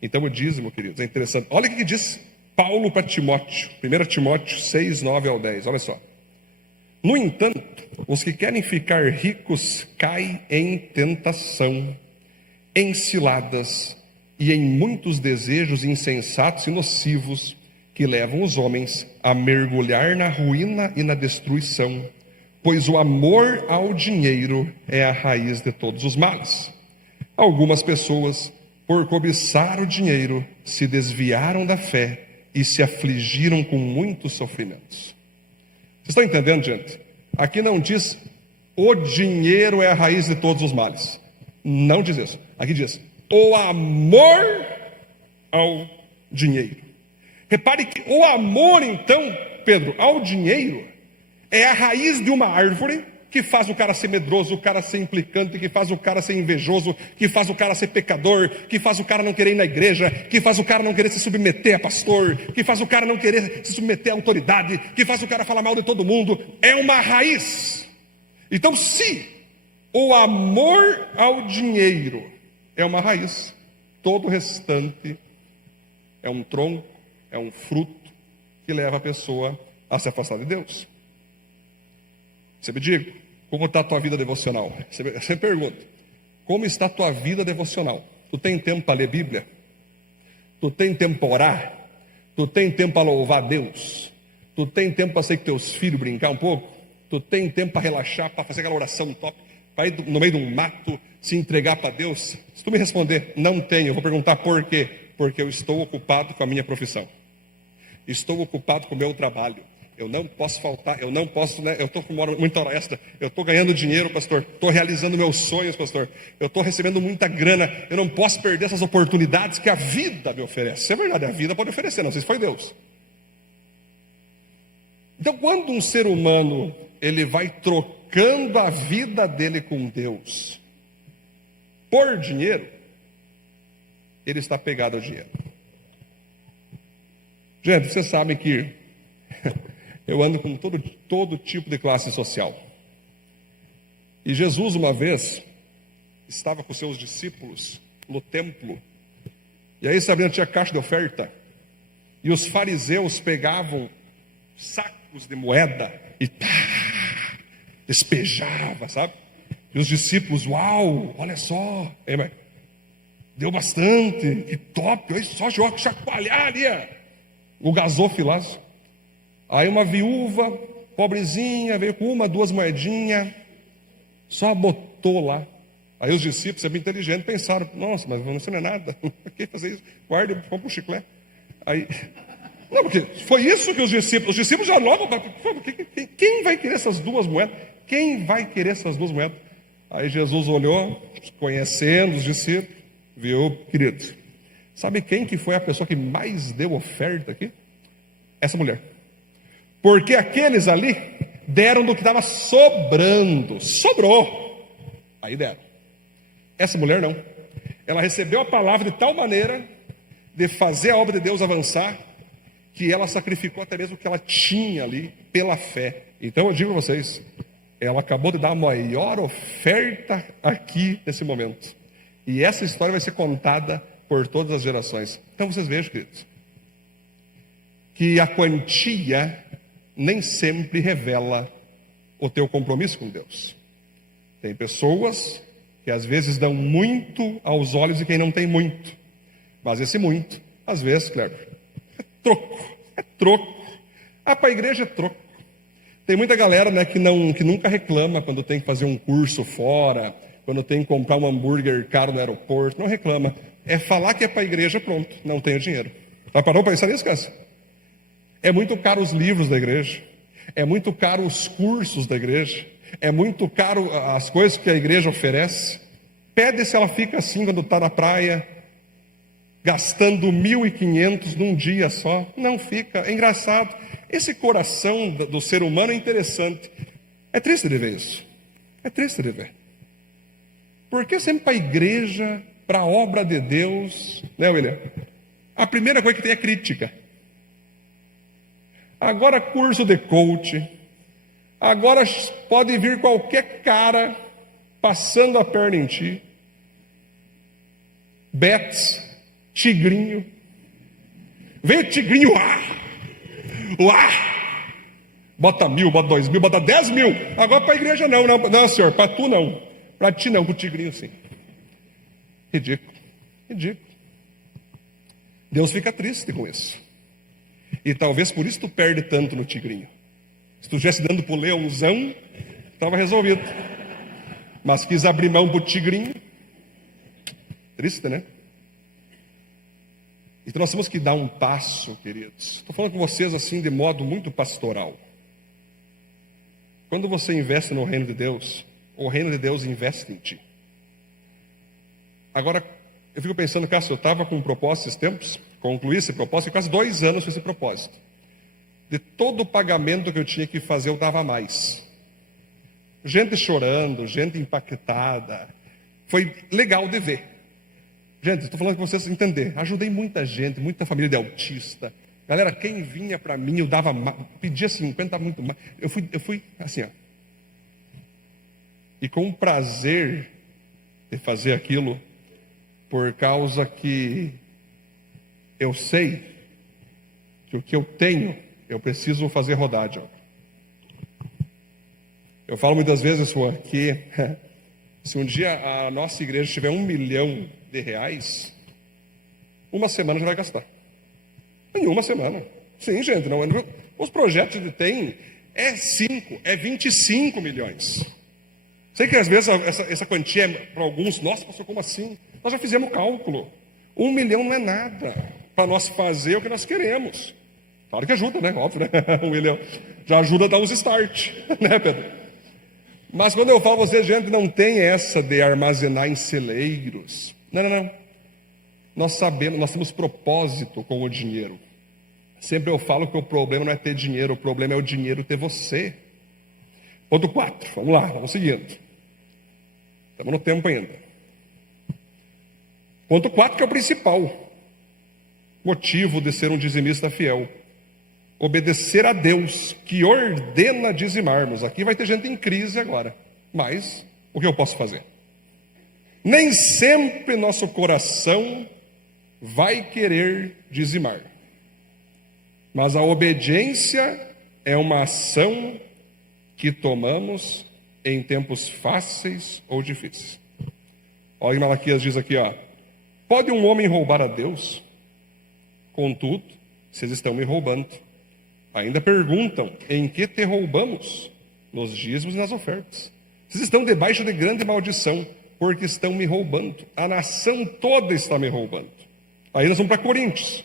Então o dízimo, queridos, é interessante. Olha o que diz Paulo para Timóteo, 1 Timóteo 6, 9 ao 10, olha só. No entanto, os que querem ficar ricos caem em tentação, em ciladas e em muitos desejos insensatos e nocivos que levam os homens a mergulhar na ruína e na destruição, pois o amor ao dinheiro é a raiz de todos os males. Algumas pessoas, por cobiçar o dinheiro, se desviaram da fé e se afligiram com muitos sofrimentos. Vocês estão entendendo, gente? Aqui não diz o dinheiro é a raiz de todos os males. Não diz isso. Aqui diz o amor ao dinheiro. Repare que o amor, então, Pedro, ao dinheiro é a raiz de uma árvore que faz o cara ser medroso, o cara ser implicante, que faz o cara ser invejoso, que faz o cara ser pecador, que faz o cara não querer ir na igreja, que faz o cara não querer se submeter a pastor, que faz o cara não querer se submeter à autoridade, que faz o cara falar mal de todo mundo. É uma raiz. Então, se o amor ao dinheiro é uma raiz, todo o restante é um tronco, é um fruto que leva a pessoa a se afastar de Deus. Você me diga, como está a tua vida devocional? Você pergunta, como está a tua vida devocional? Tu tem tempo para ler Bíblia? Tu tem tempo para orar? Tu tem tempo para louvar Deus? Tu tem tempo para sair com teus filhos brincar um pouco? Tu tem tempo para relaxar, para fazer aquela oração top? para ir no meio de um mato, se entregar para Deus? Se tu me responder, não tenho, eu vou perguntar por quê? Porque eu estou ocupado com a minha profissão. Estou ocupado com o meu trabalho. Eu não posso faltar, eu não posso, né? Eu estou com muita hora extra, eu estou ganhando dinheiro, pastor, estou realizando meus sonhos, pastor, eu estou recebendo muita grana, eu não posso perder essas oportunidades que a vida me oferece. Isso é verdade, a vida pode oferecer, não sei se foi Deus. Então, quando um ser humano, ele vai trocando a vida dele com Deus por dinheiro, ele está pegado ao dinheiro. Gente, vocês sabem que eu ando com todo tipo de classe social. E Jesus, uma vez, estava com seus discípulos no templo. E aí, sabendo, tinha caixa de oferta. E os fariseus pegavam sacos de moeda e despejava, sabe? E os discípulos, uau, olha só. Deu bastante, que top. Olha só, chacoalhar ali o gasofilaço. Aí uma viúva, pobrezinha, veio com 1, 2 moedinhas, só botou lá. Aí os discípulos, bem inteligentes, pensaram, nossa, mas você não é nada, por que fazer isso? Guarda, compra um chiclete. Aí, não, porque foi isso que os discípulos já logo, quem vai querer essas 2 moedas? Quem vai querer essas 2 moedas? Aí Jesus olhou, conhecendo os discípulos, viu, queridos, sabe quem que foi a pessoa que mais deu oferta aqui? Essa mulher. Porque aqueles ali deram do que estava sobrando. Sobrou. Aí deram. Essa mulher não. Ela recebeu a palavra de tal maneira de fazer a obra de Deus avançar, que ela sacrificou até mesmo o que ela tinha ali pela fé. Então eu digo a vocês, ela acabou de dar a maior oferta aqui nesse momento. E essa história vai ser contada por todas as gerações. Então vocês vejam, queridos, que a quantia nem sempre revela o teu compromisso com Deus. Tem pessoas que às vezes dão muito aos olhos de quem não tem muito. Mas esse muito, às vezes, claro, é troco. É troco. Para a igreja é troco. Tem muita galera, né, que nunca reclama quando tem que fazer um curso fora, quando tem que comprar um hambúrguer caro no aeroporto, não reclama. É falar que é para a igreja, pronto, não tenho dinheiro. Já parou para pensar nisso, Cássio? É muito caro os livros da igreja, é muito caro os cursos da igreja, é muito caro as coisas que a igreja oferece. Pede se ela fica assim quando está na praia, gastando 1.500 num dia só. Não fica, é engraçado. Esse coração do ser humano é interessante. É triste de ver isso, é triste de ver. Porque sempre para a igreja, para a obra de Deus, né, William? A primeira coisa que tem é crítica. Agora curso de coach, agora pode vir qualquer cara passando a perna em ti, Betts, Tigrinho, vem Tigrinho, bota 1.000, bota 2.000, bota 10.000, agora para a igreja não senhor, para tu não, para ti não, para o Tigrinho sim. Ridículo. Deus fica triste com isso. E talvez por isso tu perde tanto no Tigrinho. Se tu estivesse dando pro leãozão, estava resolvido. Mas quis abrir mão pro Tigrinho. Triste, né? Então nós temos que dar um passo, queridos. Estou falando com vocês assim de modo muito pastoral. Quando você investe no reino de Deus, o reino de Deus investe em ti. Agora, eu fico pensando, Cássio, eu estava com um propósito esses tempos, concluí esse propósito, quase 2 anos com esse propósito. De todo o pagamento que eu tinha que fazer, eu dava mais. Gente chorando, gente impactada. Foi legal de ver. Gente, estou falando para vocês entenderem. Ajudei muita gente, muita família de autista. Galera, quem vinha para mim, eu dava mais, pedia 50, muito mais. Eu fui assim, ó. E com prazer de fazer aquilo, por causa que eu sei que o que eu tenho, eu preciso fazer rodar, John. Eu falo muitas vezes, que se um dia a nossa igreja tiver R$1 milhão, uma semana já vai gastar. Em uma semana. Sim, gente, não, os projetos que tem é 5, é 25 milhões. Sei que às vezes essa quantia, para alguns, nossa, pastor, como assim? Nós já fizemos o cálculo. 1 milhão não é nada para nós fazer o que nós queremos. Claro que ajuda, né? Óbvio, né? 1 milhão. Já ajuda a dar uns start, né, Pedro? Mas quando eu falo a vocês, gente, não tem essa de armazenar em celeiros. Não, não, não. Nós sabemos, nós temos propósito com o dinheiro. Sempre eu falo que o problema não é ter dinheiro, o problema é o dinheiro ter você. Ponto 4, vamos lá, vamos seguindo. Estamos no tempo ainda. Ponto 4, que é o principal motivo de ser um dizimista fiel. Obedecer a Deus, que ordena dizimarmos. Aqui vai ter gente em crise agora, mas o que eu posso fazer? Nem sempre nosso coração vai querer dizimar, mas a obediência é uma ação que tomamos em tempos fáceis ou difíceis. Olha, em Malaquias diz aqui, ó: pode um homem roubar a Deus? Contudo, vocês estão me roubando. Ainda perguntam: em que te roubamos? Nos dízimos e nas ofertas. Vocês estão debaixo de grande maldição, porque estão me roubando. A nação toda está me roubando. Aí nós vamos para Coríntios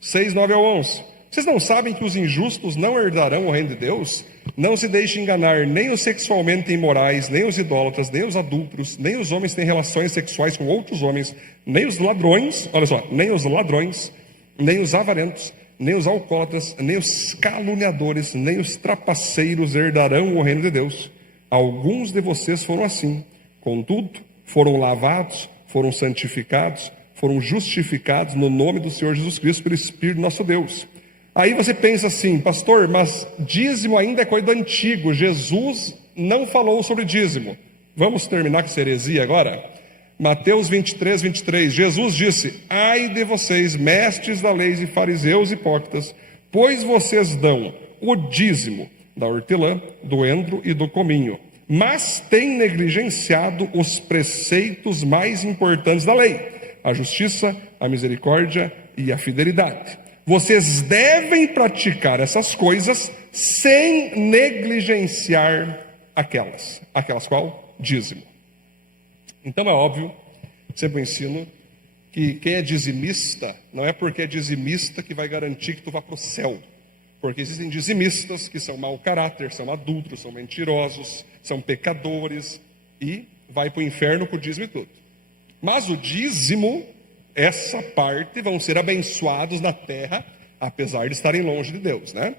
6, 9 ao 11. Vocês não sabem que os injustos não herdarão o reino de Deus? Não se deixe enganar, nem os sexualmente imorais, nem os idólatras, nem os adúlteros, nem os homens que têm relações sexuais com outros homens, nem os ladrões, olha só, nem os ladrões, nem os avarentos, nem os alcoólatras, nem os caluniadores, nem os trapaceiros herdarão o reino de Deus. Alguns de vocês foram assim. Contudo, foram lavados, foram santificados, foram justificados no nome do Senhor Jesus Cristo pelo Espírito nosso Deus. Aí você pensa assim: pastor, mas dízimo ainda é coisa do antigo. Jesus não falou sobre dízimo. Vamos terminar com essa heresia agora? Mateus 23, 23. Jesus disse: ai de vocês, mestres da lei e fariseus hipócritas, pois vocês dão o dízimo da hortelã, do endro e do cominho, mas têm negligenciado os preceitos mais importantes da lei: a justiça, a misericórdia e a fidelidade. Vocês devem praticar essas coisas sem negligenciar aquelas. Aquelas qual? Dízimo. Então é óbvio, sempre eu ensino, que quem é dizimista, não é porque é dizimista que vai garantir que tu vá para o céu. Porque existem dizimistas que são mau caráter, são adúlteros, são mentirosos, são pecadores, e vai para o inferno com o dízimo e tudo. Mas o dízimo, essa parte, vão ser abençoados na terra, apesar de estarem longe de Deus, né?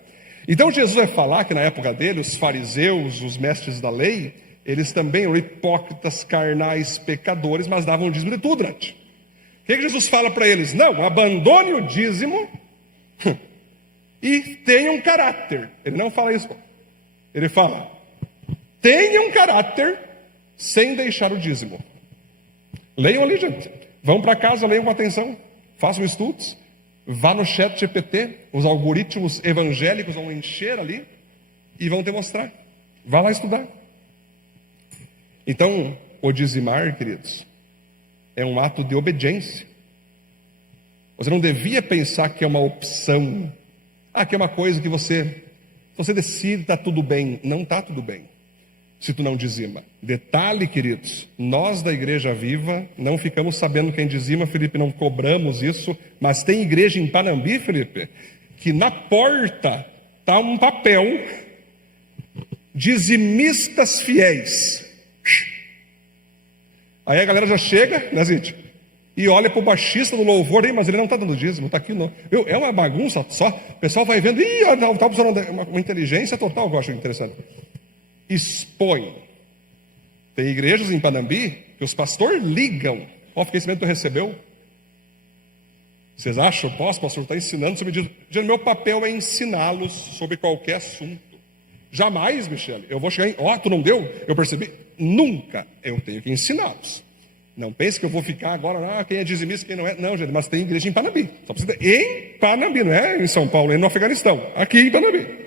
Então Jesus vai falar que na época dele, os fariseus, os mestres da lei, eles também eram hipócritas, carnais, pecadores, mas davam o dízimo de tudo, gente. O que Jesus fala para eles? Não, abandone o dízimo e tenha um caráter. Ele não fala isso. Ele fala: tenha um caráter sem deixar o dízimo. Leiam ali, gente. Vão para casa, leiam com atenção. Façam estudos. Vá no chat GPT. Os algoritmos evangélicos vão encher ali e vão te mostrar. Vá lá estudar. Então, o dizimar, queridos, é um ato de obediência. Você não devia pensar que é uma opção. Que é uma coisa que você decide, está tudo bem. Não está tudo bem se tu não dizima. Detalhe, queridos, nós da Igreja Viva não ficamos sabendo quem dizima, Felipe, não cobramos isso, mas tem igreja em Panambi, Felipe, que na porta está um papel: dizimistas fiéis. Aí a galera já chega, né, gente, e olha para o baixista do louvor: mas ele não está dando dízimo, está aqui. É uma bagunça só. O pessoal vai vendo, está usando uma inteligência total, eu acho interessante. Expõe. Tem igrejas em Panambi que os pastores ligam: fiquei sabendo que tu recebeu. Vocês acham? Pastor, está ensinando sobre dízimo. Gente, meu papel é ensiná-los sobre qualquer assunto. Jamais, Michele, eu vou chegar em... tu não deu? Eu percebi. Nunca. Eu tenho que ensiná-los. Não pense que eu vou ficar agora, quem é dizimista, quem não é. Não, gente, mas tem igreja em Panambi. Só precisa em Panambi, não é em São Paulo, é no Afeganistão. Aqui em Panambi.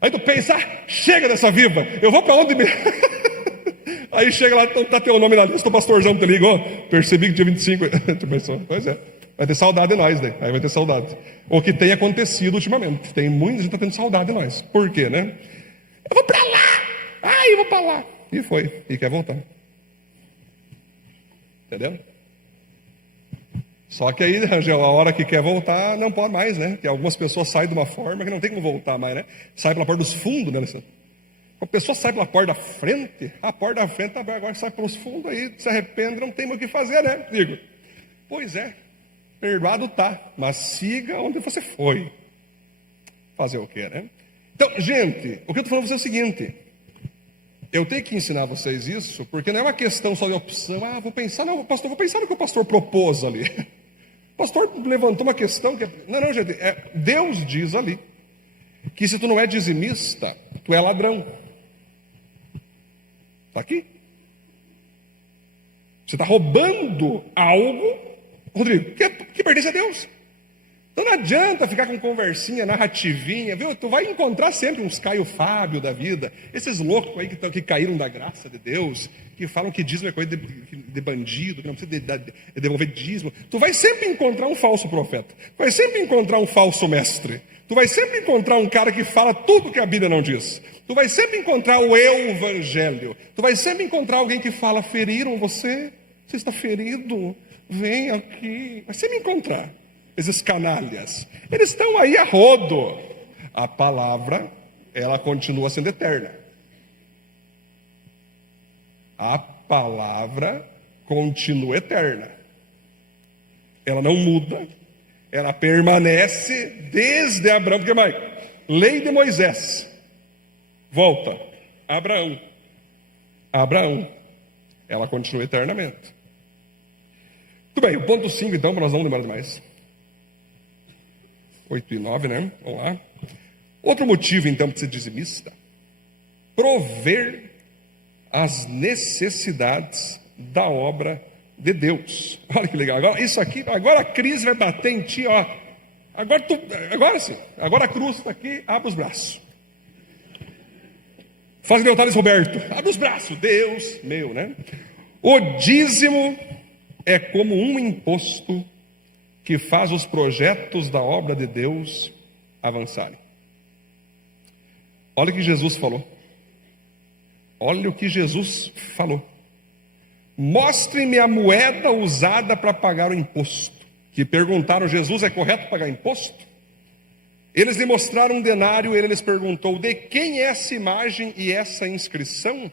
Aí tu pensa: chega dessa viva, eu vou para onde mesmo? Aí chega lá, então tá teu nome na lista, o pastorzão te ligou, percebi que dia 25, tu pensou, pois é, vai ter saudade de nós, né? Aí vai ter saudade. O que tem acontecido ultimamente, tem muita gente que tá tendo saudade de nós. Por quê, né? Eu vou para lá, eu vou para lá. e foi, e quer voltar. Entendeu? Só que aí, Rangel, a hora que quer voltar, não pode mais, né? Porque algumas pessoas saem de uma forma que não tem como voltar mais, né? Sai pela porta dos fundos, né, Alessandro? A pessoa sai pela porta da frente, a porta da frente agora sai pelos fundos, aí se arrepende, não tem mais o que fazer, né? Digo, pois é, perdoado tá, mas siga onde você foi. Fazer o quê, né? Então, gente, o que eu estou falando para você é o seguinte: eu tenho que ensinar vocês isso, porque não é uma questão só de opção. Vou pensar, não, pastor, vou pensar no que o pastor propôs ali. O pastor levantou uma questão que... Não, gente, Deus diz ali que se tu não é dizimista, tu é ladrão. Está aqui. Você está roubando algo, Rodrigo, que pertence a Deus. Então não adianta ficar com conversinha, narrativinha, viu? Tu vai encontrar sempre uns Caio Fábio da vida, esses loucos aí que caíram da graça de Deus, que falam que dízimo é coisa de bandido, que não precisa de devolver dízimo. Tu vai sempre encontrar um falso profeta, tu vai sempre encontrar um falso mestre, tu vai sempre encontrar um cara que fala tudo que a Bíblia não diz. Tu vai sempre encontrar o evangelho, tu vai sempre encontrar alguém que fala: feriram você? Você está ferido? Vem aqui. Vai sempre encontrar esses canalhas. Eles estão aí a rodo. A palavra, ela continua sendo eterna. A palavra continua eterna. Ela não muda. Ela permanece desde Abraão. Porque, mais, lei de Moisés. Volta. Abraão. Ela continua eternamente. Muito bem, o ponto 5, então, para nós não demorar demais. 8 e 9, né? Vamos lá. Outro motivo, então, para ser dizimista: prover as necessidades da obra de Deus. Olha que legal. Agora, isso aqui, agora a crise vai bater em ti, ó. Agora sim. Agora a cruz está aqui, abre os braços. Faz o Thales Roberto. Abre os braços. Deus meu, né? O dízimo é como um imposto que faz os projetos da obra de Deus avançarem. Olha o que Jesus falou. Olha o que Jesus falou. Mostre-me a moeda usada para pagar o imposto. Que perguntaram: Jesus, é correto pagar imposto? Eles lhe mostraram um denário, ele lhes perguntou: de quem é essa imagem e essa inscrição?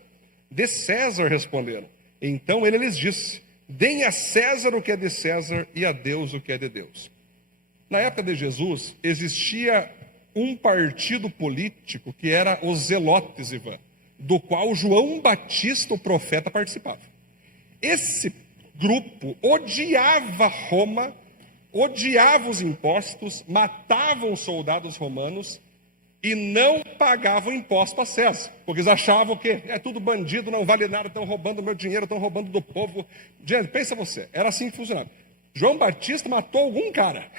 De César, responderam. Então ele lhes disse: deem a César o que é de César e a Deus o que é de Deus. Na época de Jesus, existia um partido político que era os Zelotes, Ivan, do qual João Batista, o profeta, participava. Esse grupo odiava Roma, odiava os impostos, matavam os soldados romanos e não pagavam imposto a César, porque eles achavam que é tudo bandido, não vale nada, estão roubando meu dinheiro, estão roubando do povo. Gente, pensa você, era assim que funcionava. João Batista matou algum cara.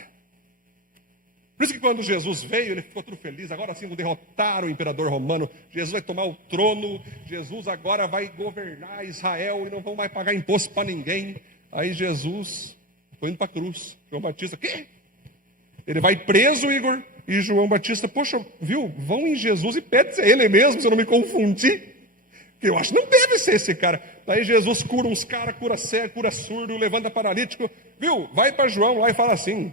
Por isso que quando Jesus veio, ele ficou tudo feliz. Agora sim vou derrotar o imperador romano. Jesus vai tomar o trono. Jesus agora vai governar Israel e não vão mais pagar imposto para ninguém. Aí Jesus foi indo para a cruz. João Batista, quê? Ele vai preso, Igor. E João Batista, poxa, viu? Vão em Jesus e pede se é ele mesmo, se eu não me confundir. Que eu acho que não deve ser esse cara. Daí Jesus cura uns caras, cura cego, cura surdo, levanta paralítico. Viu? Vai para João lá e fala assim: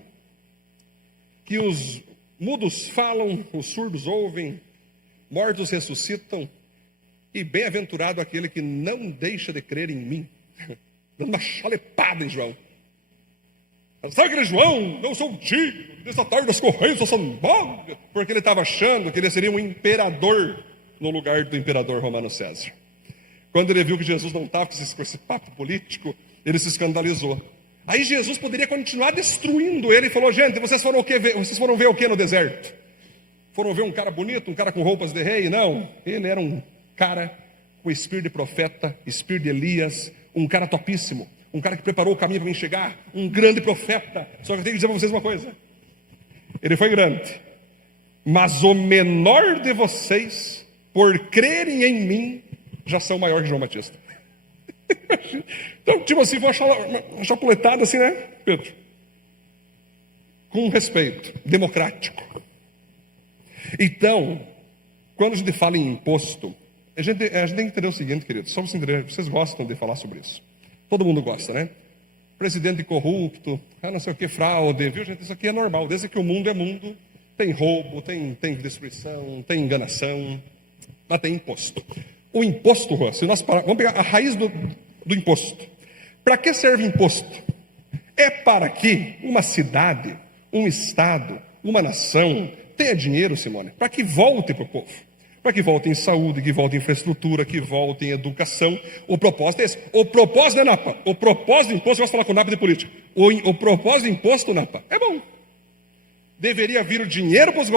que os mudos falam, os surdos ouvem, mortos ressuscitam, e bem-aventurado aquele que não deixa de crer em mim. Dando uma chalepada em João. Sabe aquele João? Não sou digno de desatar das correntes da sandália, porque ele estava achando que ele seria um imperador no lugar do imperador romano César. Quando ele viu que Jesus não estava com esse papo político, ele se escandalizou. Aí Jesus poderia continuar destruindo ele e falou: gente, vocês foram ver o que no deserto? Foram ver um cara bonito, um cara com roupas de rei? Não, ele era um cara com espírito de profeta, espírito de Elias, um cara topíssimo, um cara que preparou o caminho para mim chegar, um grande profeta. Só que eu tenho que dizer para vocês uma coisa: ele foi grande, mas o menor de vocês, por crerem em mim, já são maior que João Batista. Então, tipo assim, foi uma chapuletada assim, né, Pedro? Com respeito, democrático. Então, quando a gente fala em imposto, A gente tem que entender o seguinte, queridos, só vocês entenderem, vocês gostam de falar sobre isso. Todo mundo gosta, né? Presidente corrupto, não sei o que, fraude, viu, gente? Isso aqui é normal, desde que o mundo é mundo, tem roubo, tem destruição, tem enganação, mas tem imposto. O imposto, se nós vamos pegar a raiz do imposto. Para que serve imposto? É para que uma cidade, um estado, uma nação tenha dinheiro, Simone, para que volte para o povo. Para que volte em saúde, que volte em infraestrutura, que volte em educação. O propósito é esse. O propósito é NAPA. O propósito do imposto, eu gosto de falar com o NAPA de política. O propósito do imposto, NAPA, é bom. Deveria vir o dinheiro para os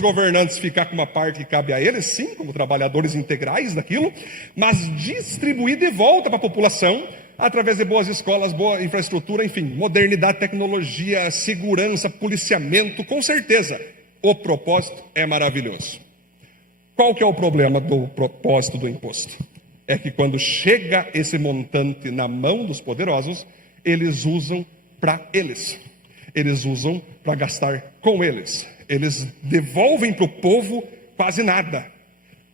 governantes ficar com uma parte que cabe a eles, sim, como trabalhadores integrais daquilo, mas distribuir de volta para a população, através de boas escolas, boa infraestrutura, enfim, modernidade, tecnologia, segurança, policiamento, com certeza. O propósito é maravilhoso. Qual que é o problema do propósito do imposto? É que quando chega esse montante na mão dos poderosos, eles usam para eles. Eles usam para gastar com eles. Eles devolvem para o povo quase nada.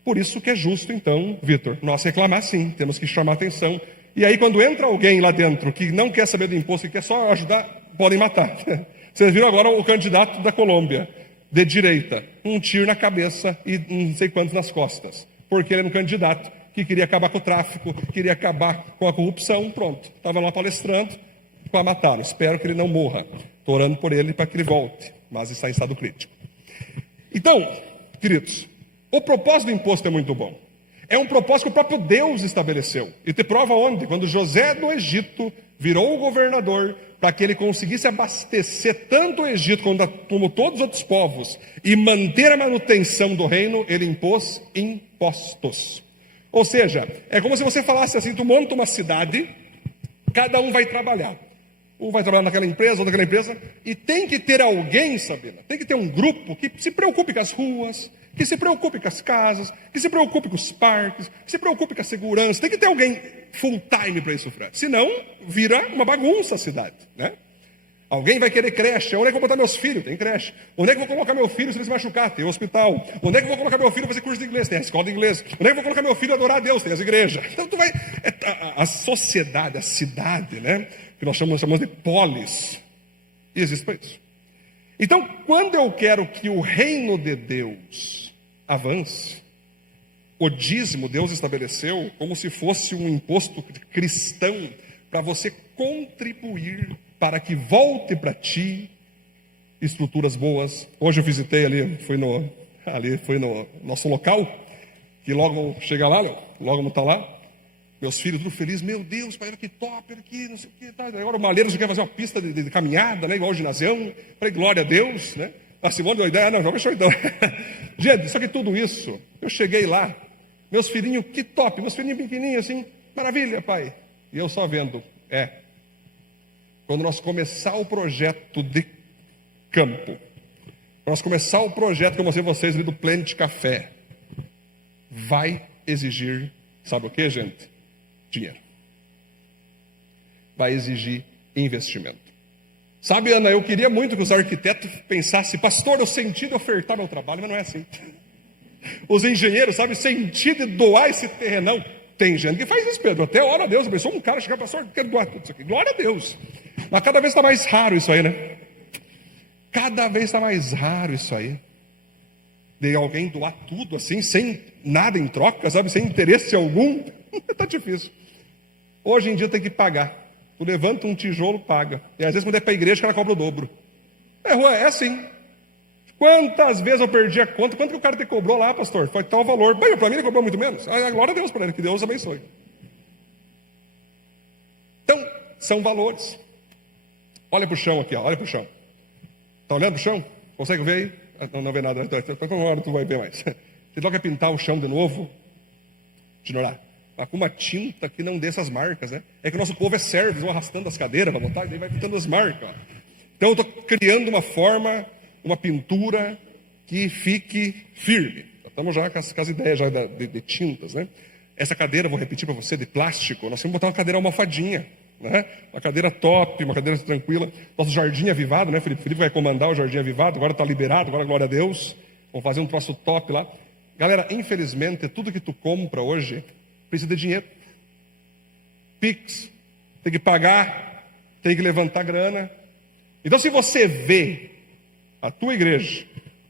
Por isso que é justo, então, Vitor, nós reclamar sim, temos que chamar atenção. E aí quando entra alguém lá dentro que não quer saber do imposto, que quer só ajudar, podem matar. Vocês viram agora o candidato da Colômbia, de direita, um tiro na cabeça e não sei quantos nas costas, porque ele era um candidato que queria acabar com o tráfico, queria acabar com a corrupção, pronto, estava lá palestrando, para matá-lo. Espero que ele não morra, estou orando por ele para que ele volte, mas está em estado crítico. Então, queridos, o propósito do imposto é muito bom. É um propósito que o próprio Deus estabeleceu. E te prova onde? Quando José do Egito virou o governador, para que ele conseguisse abastecer tanto o Egito como todos os outros povos e manter a manutenção do reino, ele impôs impostos. Ou seja, é como se você falasse assim, tu monta uma cidade, cada um vai trabalhar. Um vai trabalhar naquela empresa, outro naquela empresa, e tem que ter alguém, Sabina, tem que ter um grupo que se preocupe com as ruas, que se preocupe com as casas, que se preocupe com os parques, que se preocupe com a segurança. Tem que ter alguém full time para isso, Fred. Senão, vira uma bagunça a cidade, né? Alguém vai querer creche. Onde é que eu vou botar meus filhos? Tem creche. Onde é que eu vou colocar meu filho se ele se machucar? Tem hospital. Onde é que eu vou colocar meu filho para fazer curso de inglês? Tem a escola de inglês. Onde é que eu vou colocar meu filho a adorar a Deus? Tem as igrejas. Então, tu vai... A sociedade, a cidade, né? Que nós chamamos de polis. E existe para isso. Então, quando eu quero que o reino de Deus avance, o dízimo Deus estabeleceu como se fosse um imposto cristão para você contribuir para que volte para ti estruturas boas. Hoje eu visitei ali, foi no nosso local, que logo chega lá, logo não está lá. Meus filhos tudo felizes, meu Deus, pai, que top, aqui, não sei o que. Tá. Agora o Malheiro quer fazer uma pista de caminhada, né, igual o ginasião. Falei, glória a Deus, né? A Simone deu ideia, não, já fechou então. Gente, só que tudo isso, eu cheguei lá, meus filhinhos, que top, meus filhinhos pequenininhos assim, maravilha, pai. E eu só vendo, quando nós começar o projeto de campo, quando nós começar o projeto que eu mostrei vocês ali do Planet Café, vai exigir, sabe o que, gente? Dinheiro. Vai exigir investimento. Sabe, Ana, eu queria muito que os arquitetos pensassem, pastor, eu senti de ofertar meu trabalho, mas não é assim. Os engenheiros, sabe, senti de doar esse terrenão. Tem gente que faz isso, Pedro, até ora a Deus, abençoa um cara chegar, pastor, quero doar tudo isso aqui. Glória a Deus. Mas cada vez está mais raro isso aí, né? Cada vez está mais raro isso aí. De alguém doar tudo assim, sem nada em troca, sabe, sem interesse algum. Está difícil. Hoje em dia tem que pagar. Tu levanta um tijolo, paga. E às vezes quando é para a igreja, o cara cobra o dobro. É assim. Quantas vezes eu perdi a conta? Quanto que o cara te cobrou lá, pastor? Foi tal valor. Bem, para mim ele cobrou muito menos. Glória a Deus para ele, que Deus abençoe. Então, são valores. Olha para o chão aqui, ó. Olha para o chão. Está olhando para o chão? Consegue ver aí? Não vê nada. Então, uma hora tu vai ver mais. Você logo quer pintar o chão de novo? Deixa com uma tinta que não dê essas marcas, né? É que o nosso povo é servo, vão arrastando as cadeiras para botar, e daí vai pintando as marcas. Ó. Então eu estou criando uma forma, uma pintura que fique firme. Estamos já com as ideias já de tintas, né? Essa cadeira, vou repetir para você, de plástico, nós vamos botar uma cadeira almofadinha, né? Uma cadeira top, uma cadeira tranquila. Nosso jardim avivado, né, Felipe? Felipe vai comandar o jardim avivado, agora está liberado, agora glória a Deus. Vamos fazer um troço top lá. Galera, infelizmente, tudo que tu compra hoje precisa de dinheiro. Pix, tem que pagar, tem que levantar grana. Então, se você vê a tua igreja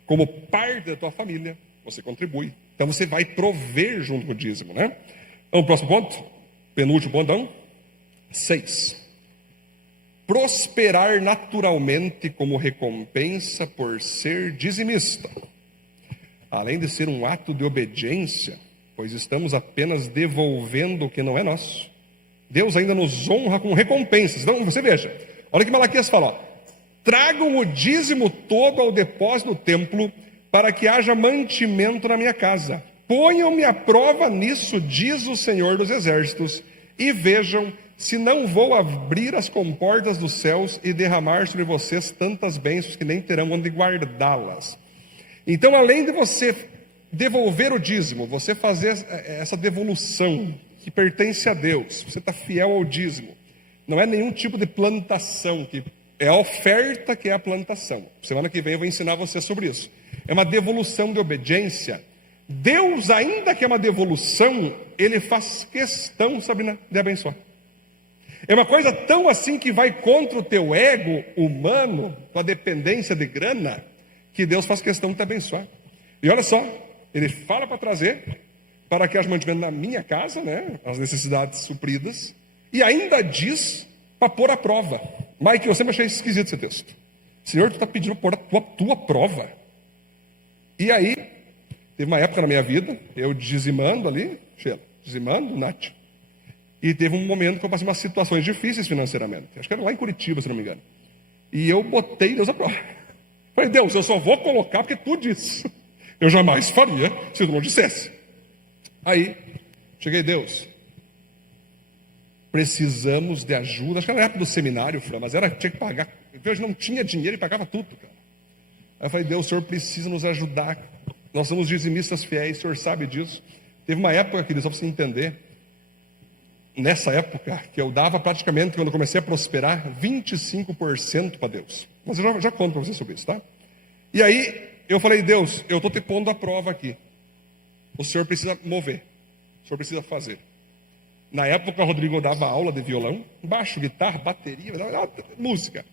como parte da tua família, você contribui. Então, você vai prover junto com o dízimo, né? Vamos pro próximo ponto? Penúltimo ponto, então. 6. Prosperar naturalmente como recompensa por ser dizimista. Além de ser um ato de obediência, pois estamos apenas devolvendo o que não é nosso. Deus ainda nos honra com recompensas. Então, você veja, olha que Malaquias fala, ó, tragam o dízimo todo ao depósito do templo, para que haja mantimento na minha casa. Ponham-me à prova nisso, diz o Senhor dos Exércitos, e vejam se não vou abrir as comportas dos céus e derramar sobre vocês tantas bênçãos que nem terão onde guardá-las. Então, além de você devolver o dízimo, você fazer essa devolução que pertence a Deus, você está fiel ao dízimo, não é nenhum tipo de plantação, que é a oferta que é a plantação. Semana que vem eu vou ensinar você sobre isso. É uma devolução de obediência. Deus, ainda que é uma devolução, Ele faz questão, Sabrina, de abençoar. É uma coisa tão assim que vai contra o teu ego humano, tua dependência de grana, que Deus faz questão de te abençoar. E olha só, Ele fala para trazer, para que haja mantimento na minha casa, né, as necessidades supridas, e ainda diz para pôr à prova. Mike, eu sempre achei esquisito esse texto. Senhor, tu está pedindo pôr a tua prova. E aí, teve uma época na minha vida, eu dizimando ali, Sheila, dizimando, Nath, e teve um momento que eu passei umas situações difíceis financeiramente. Acho que era lá em Curitiba, se não me engano. E eu botei Deus à prova. Falei, Deus, eu só vou colocar porque tu disse. Eu jamais faria se tu não dissesse. Aí, cheguei, Deus, precisamos de ajuda. Acho que era na época do seminário, mas tinha que pagar. Eu não tinha dinheiro e pagava tudo, cara. Aí eu falei, Deus, o Senhor precisa nos ajudar. Nós somos dizimistas fiéis, o Senhor sabe disso. Teve uma época, querido, só para você entender, nessa época, que eu dava praticamente, quando eu comecei a prosperar, 25% para Deus. Mas eu já conto para você sobre isso, tá? E aí, eu falei, Deus, eu estou te pondo à prova aqui. O Senhor precisa mover. O Senhor precisa fazer. Na época, o Rodrigo dava aula de violão, baixo, guitarra, bateria, música.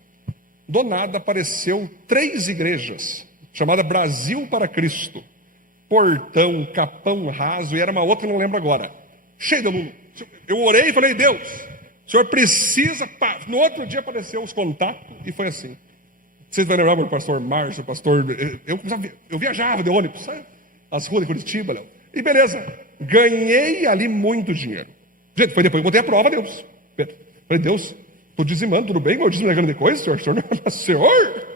Do nada, apareceu 3 igrejas, chamada Brasil para Cristo. Portão, Capão Raso, e era uma outra que não lembro agora. Cheio de aluno. Eu orei e falei, Deus, o Senhor precisa... Pá. No outro dia apareceu os contatos e foi assim. Vocês vão lembrar do pastor Márcio, pastor... Eu viajava de ônibus, sabe? As ruas de Curitiba, Léo. E beleza, ganhei ali muito dinheiro. Gente, foi depois que eu botei a prova, Deus. Falei, Deus, estou dizimando, tudo bem? Meu dízimo é grande coisa, senhor? Senhor?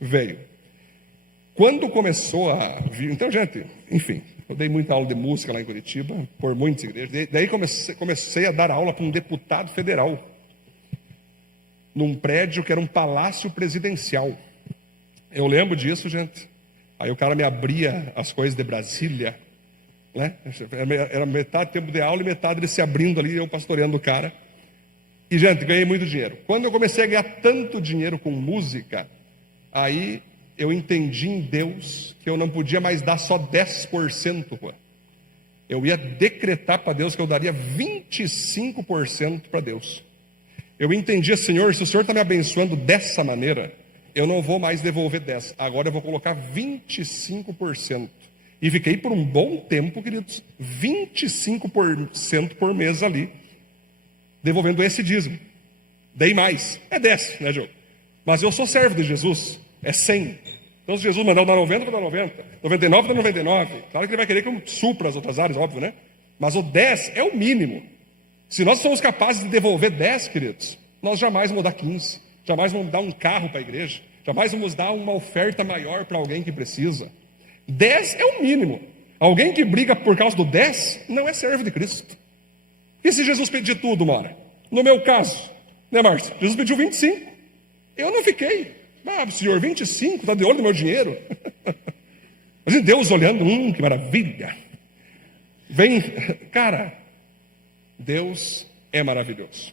Veio. Quando começou a vir... Então, gente, enfim... Eu dei muita aula de música lá em Curitiba, por muitas igrejas. Daí comecei a dar aula para um deputado federal, num prédio que era um palácio presidencial. Eu lembro disso, gente. Aí o cara me abria as coisas de Brasília, né? Era metade tempo de aula e metade ele se abrindo ali, eu pastoreando o cara. E, gente, ganhei muito dinheiro. Quando eu comecei a ganhar tanto dinheiro com música, aí... eu entendi em Deus que eu não podia mais dar só 10%. Pô. Eu ia decretar para Deus que eu daria 25% para Deus. Eu entendia, Senhor, se o Senhor está me abençoando dessa maneira, eu não vou mais devolver 10%. Agora eu vou colocar 25%. E fiquei por um bom tempo, queridos, 25% por mês ali, devolvendo esse dízimo. Dei mais. É 10, né, Diogo? Mas eu sou servo de Jesus. É 100. Então, se Jesus mandar dar 90, eu vou dar 90. 99, dá 99. Claro que ele vai querer que eu supra as outras áreas, óbvio, né? Mas o 10 é o mínimo. Se nós somos capazes de devolver 10, queridos, nós jamais vamos dar 15. Jamais vamos dar um carro para a igreja. Jamais vamos dar uma oferta maior para alguém que precisa. 10 é o mínimo. Alguém que briga por causa do 10 não é servo de Cristo. E se Jesus pedir tudo uma hora? No meu caso, né, Márcio? Jesus pediu 25. Eu não fiquei. Ah, senhor, 25, está de olho no meu dinheiro. Mas Deus olhando, que maravilha. Vem, cara, Deus é maravilhoso.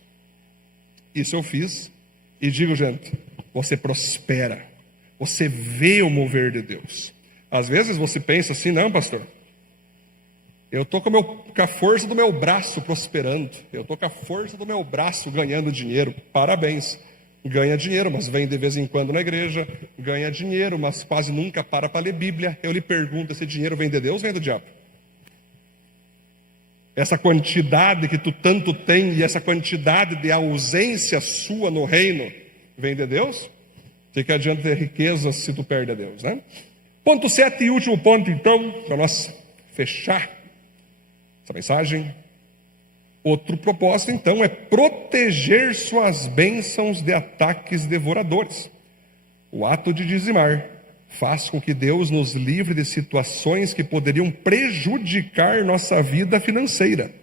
Isso eu fiz e digo, gente, você prospera, você vê o mover de Deus. Às vezes você pensa assim, não, pastor, eu estou com a força do meu braço prosperando, eu estou com a força do meu braço ganhando dinheiro. Parabéns, ganha dinheiro, mas vem de vez em quando na igreja, ganha dinheiro, mas quase nunca para ler Bíblia. Eu lhe pergunto, esse dinheiro vem de Deus ou vem do diabo? Essa quantidade que tu tanto tem e essa quantidade de ausência sua no reino, vem de Deus? O que adianta ter riquezas se tu perde a Deus, né? Ponto 7 e último ponto, então, para nós fechar essa mensagem. Outro propósito, então, é proteger suas bênçãos de ataques devoradores. O ato de dizimar faz com que Deus nos livre de situações que poderiam prejudicar nossa vida financeira.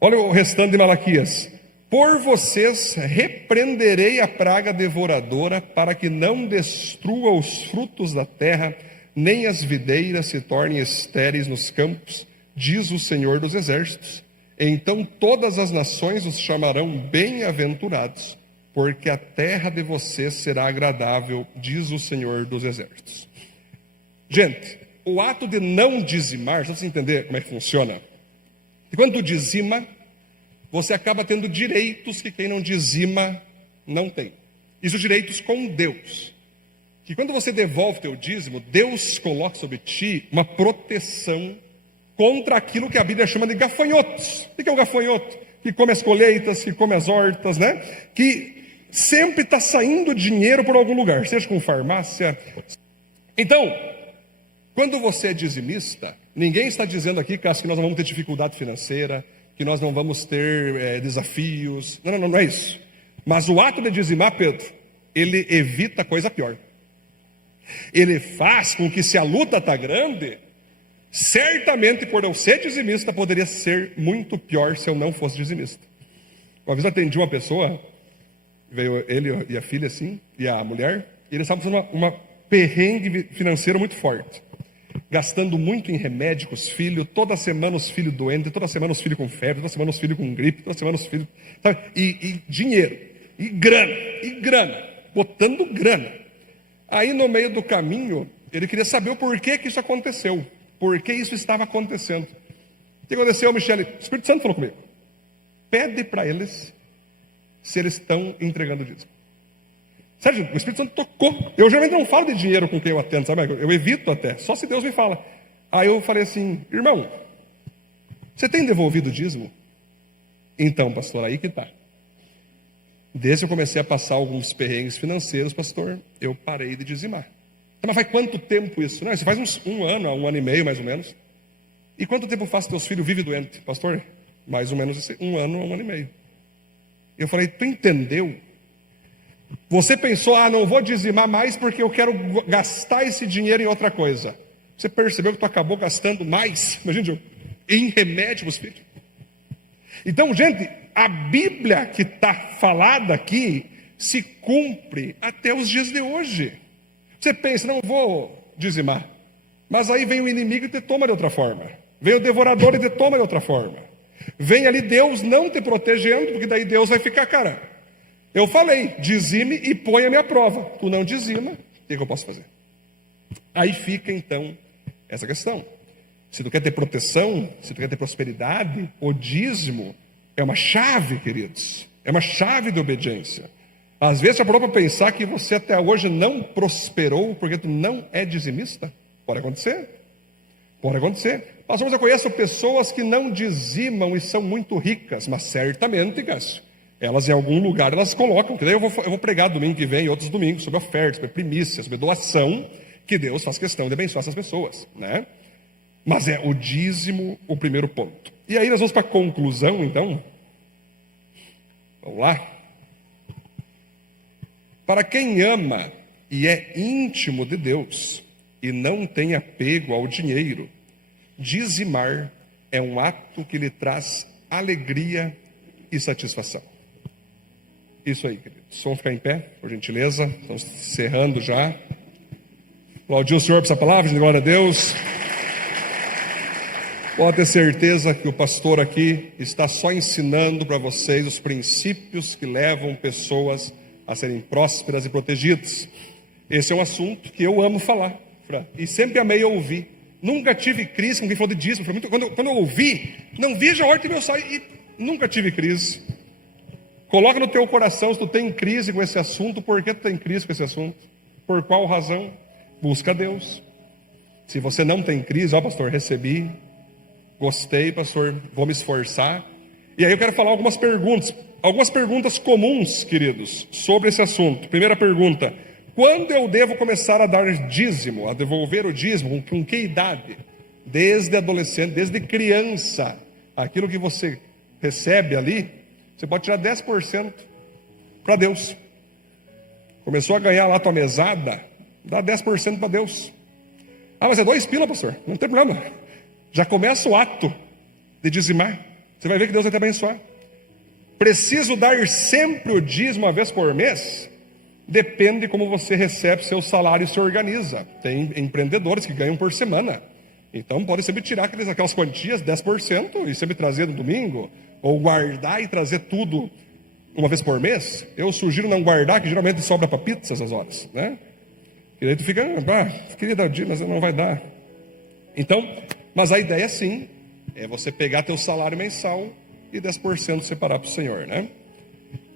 Olha o restante de Malaquias. Por vocês repreenderei a praga devoradora, para que não destrua os frutos da terra, nem as videiras se tornem estéreis nos campos, diz o Senhor dos Exércitos. Então todas as nações os chamarão bem-aventurados, porque a terra de vocês será agradável, diz o Senhor dos Exércitos. Gente, o ato de não dizimar, só para você entender como é que funciona. Quando tu dizima, você acaba tendo direitos que quem não dizima não tem. Isso, direitos com Deus. Que quando você devolve teu dízimo, Deus coloca sobre ti uma proteção contra aquilo que a Bíblia chama de gafanhotos. O que é um gafanhoto? Que come as colheitas, que come as hortas, né? Que sempre está saindo dinheiro por algum lugar, seja com farmácia. Então, quando você é dizimista, ninguém está dizendo aqui que nós não vamos ter dificuldade financeira, que nós não vamos ter desafios. Não é isso. Mas o ato de dizimar, Pedro, ele evita coisa pior. Ele faz com que, se a luta está grande, certamente por eu ser dizimista, poderia ser muito pior se eu não fosse dizimista. Uma vez eu atendi uma pessoa, veio ele e a filha assim, e a mulher, e eles estavam fazendo uma perrengue financeiro muito forte. Gastando muito em remédio com os filhos, toda semana os filhos doentes, toda semana os filhos com febre, toda semana os filhos com gripe, toda semana os filhos... Sabe? E dinheiro, e grana, botando grana. Aí no meio do caminho, ele queria saber o porquê que isso aconteceu. Por que isso estava acontecendo? O que aconteceu, Michele? O Espírito Santo falou comigo. Pede para eles se eles estão entregando o dízimo. Sério, o Espírito Santo tocou. Eu geralmente não falo de dinheiro com quem eu atendo, sabe? Eu evito até, só se Deus me fala. Aí eu falei assim, irmão, você tem devolvido o dízimo? Então, pastor, aí que está. Desde que eu comecei a passar alguns perrengues financeiros, pastor, eu parei de dizimar. Mas faz quanto tempo isso? Não, isso faz um ano e meio, mais ou menos. E quanto tempo faz que teus filhos vivem doentes? Pastor, mais ou menos um ano e meio. Eu falei, tu entendeu? Você pensou, não vou dizimar mais porque eu quero gastar esse dinheiro em outra coisa. Você percebeu que tu acabou gastando mais, imagina, em remédio para os filhos. Então, gente, a Bíblia que está falada aqui se cumpre até os dias de hoje. Você pensa, não vou dizimar. Mas aí vem o inimigo e te toma de outra forma. Vem o devorador e te toma de outra forma. Vem ali Deus não te protegendo, porque daí Deus vai ficar, cara, eu falei, dizime e ponha-me à prova. Tu não dizima, o que eu posso fazer? Aí fica então essa questão. Se tu quer ter proteção, se tu quer ter prosperidade, o dízimo é uma chave, queridos. É uma chave de obediência. Às vezes já parou para pensar que você até hoje não prosperou porque tu não é dizimista? Pode acontecer. Pode acontecer. Pastor, mas eu conheço pessoas que não dizimam e são muito ricas, mas certamente, Cássio, elas em algum lugar elas colocam, que daí eu vou pregar domingo que vem e outros domingos sobre ofertas, sobre primícias, sobre doação, que Deus faz questão de abençoar essas pessoas, né? Mas é o dízimo o primeiro ponto. E aí nós vamos para a conclusão, então. Vamos lá. Para quem ama e é íntimo de Deus e não tem apego ao dinheiro, dizimar é um ato que lhe traz alegria e satisfação. Isso aí, queridos. Vamos ficar em pé, por gentileza. Estamos encerrando já. Aplaudir o Senhor por essa palavra, de glória a Deus. Pode ter certeza que o pastor aqui está só ensinando para vocês os princípios que levam pessoas a serem prósperas e protegidas. Esse é um assunto que eu amo falar. e sempre amei ouvir. Nunca tive crise com quem falou de dízimo. Quando eu ouvi, não veja a horta e meu sai, e nunca tive crise. Coloca no teu coração, se tu tem crise com esse assunto, por que tu tem crise com esse assunto? Por qual razão? Busca Deus. Se você não tem crise, pastor, recebi, gostei, pastor, vou me esforçar. E aí eu quero falar algumas perguntas comuns, queridos, sobre esse assunto. Primeira pergunta: quando eu devo começar a dar dízimo, a devolver o dízimo? Com que idade? Desde adolescente, desde criança. Aquilo que você recebe ali, você pode tirar 10% para Deus. Começou a ganhar lá a tua mesada, dá 10% para Deus. Mas é 2 pila, pastor, não tem problema. Já começa o ato de dizimar. Você vai ver que Deus vai te abençoar. Preciso dar sempre o dízimo uma vez por mês? Depende de como você recebe seu salário e se organiza. Tem empreendedores que ganham por semana. Então pode sempre tirar aquelas quantias, 10%, e sempre trazer no domingo, ou guardar e trazer tudo uma vez por mês. Eu sugiro não guardar, que geralmente sobra para pizza essas horas, né? E aí tu fica, queria dar dízimo, mas não vai dar. Então, mas a ideia sim, é você pegar teu salário mensal e 10% separar para o Senhor, né?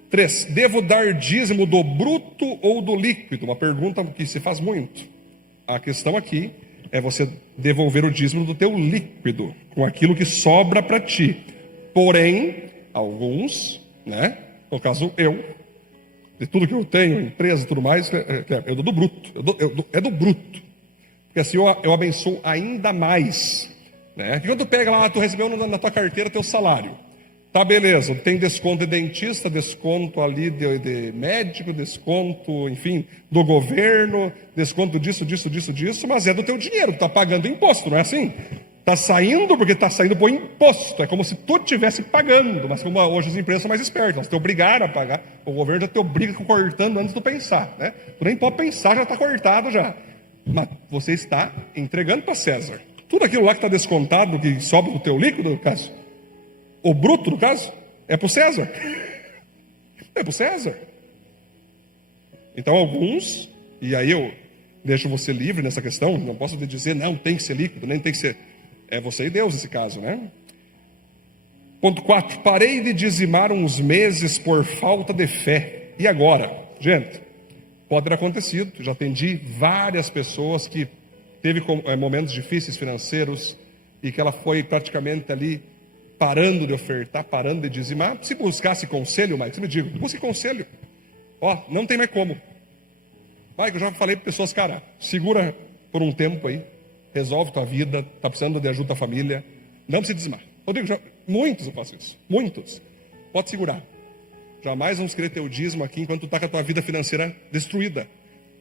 3, devo dar dízimo do bruto ou do líquido? Uma pergunta que se faz muito. A questão aqui é você devolver o dízimo do teu líquido, com aquilo que sobra para ti. Porém, alguns, né? No caso eu, de tudo que eu tenho, empresa e tudo mais, eu dou do bruto. É do bruto. Porque assim eu abençoo ainda mais. Né? Porque quando tu pega lá, tu recebeu na tua carteira teu salário. Tá, beleza, tem desconto de dentista, desconto ali de médico, desconto, enfim, do governo, desconto disso, mas é do teu dinheiro, tu tá pagando imposto, não é assim? Tá saindo porque tá saindo por imposto, é como se tu estivesse pagando, mas como hoje as empresas são mais espertas, elas te obrigaram a pagar, o governo já te obriga cortando antes de tu pensar, né? Tu nem pode pensar, já tá cortado já, mas você está entregando para César. Tudo aquilo lá que está descontado, que sobra do teu líquido, no caso, o bruto, no caso, é para o César. É para o César. Então, alguns, e aí eu deixo você livre nessa questão, não posso dizer, não, tem que ser líquido, nem tem que ser. É você e Deus nesse caso, né? Ponto 4, parei de dizimar uns meses por falta de fé. E agora? Gente, pode ter acontecido, já atendi várias pessoas que teve momentos difíceis financeiros e que ela foi praticamente ali parando de ofertar, parando de dizimar. Se buscasse conselho, Mike, você me diga, busque conselho. Não tem mais como. Mike, eu já falei para pessoas, cara, segura por um tempo aí, resolve tua vida, está precisando de ajuda da família, não precisa dizimar. Rodrigo, muitos eu faço isso, muitos. Pode segurar. Jamais vamos querer ter o dízimo aqui enquanto tu está com a tua vida financeira destruída.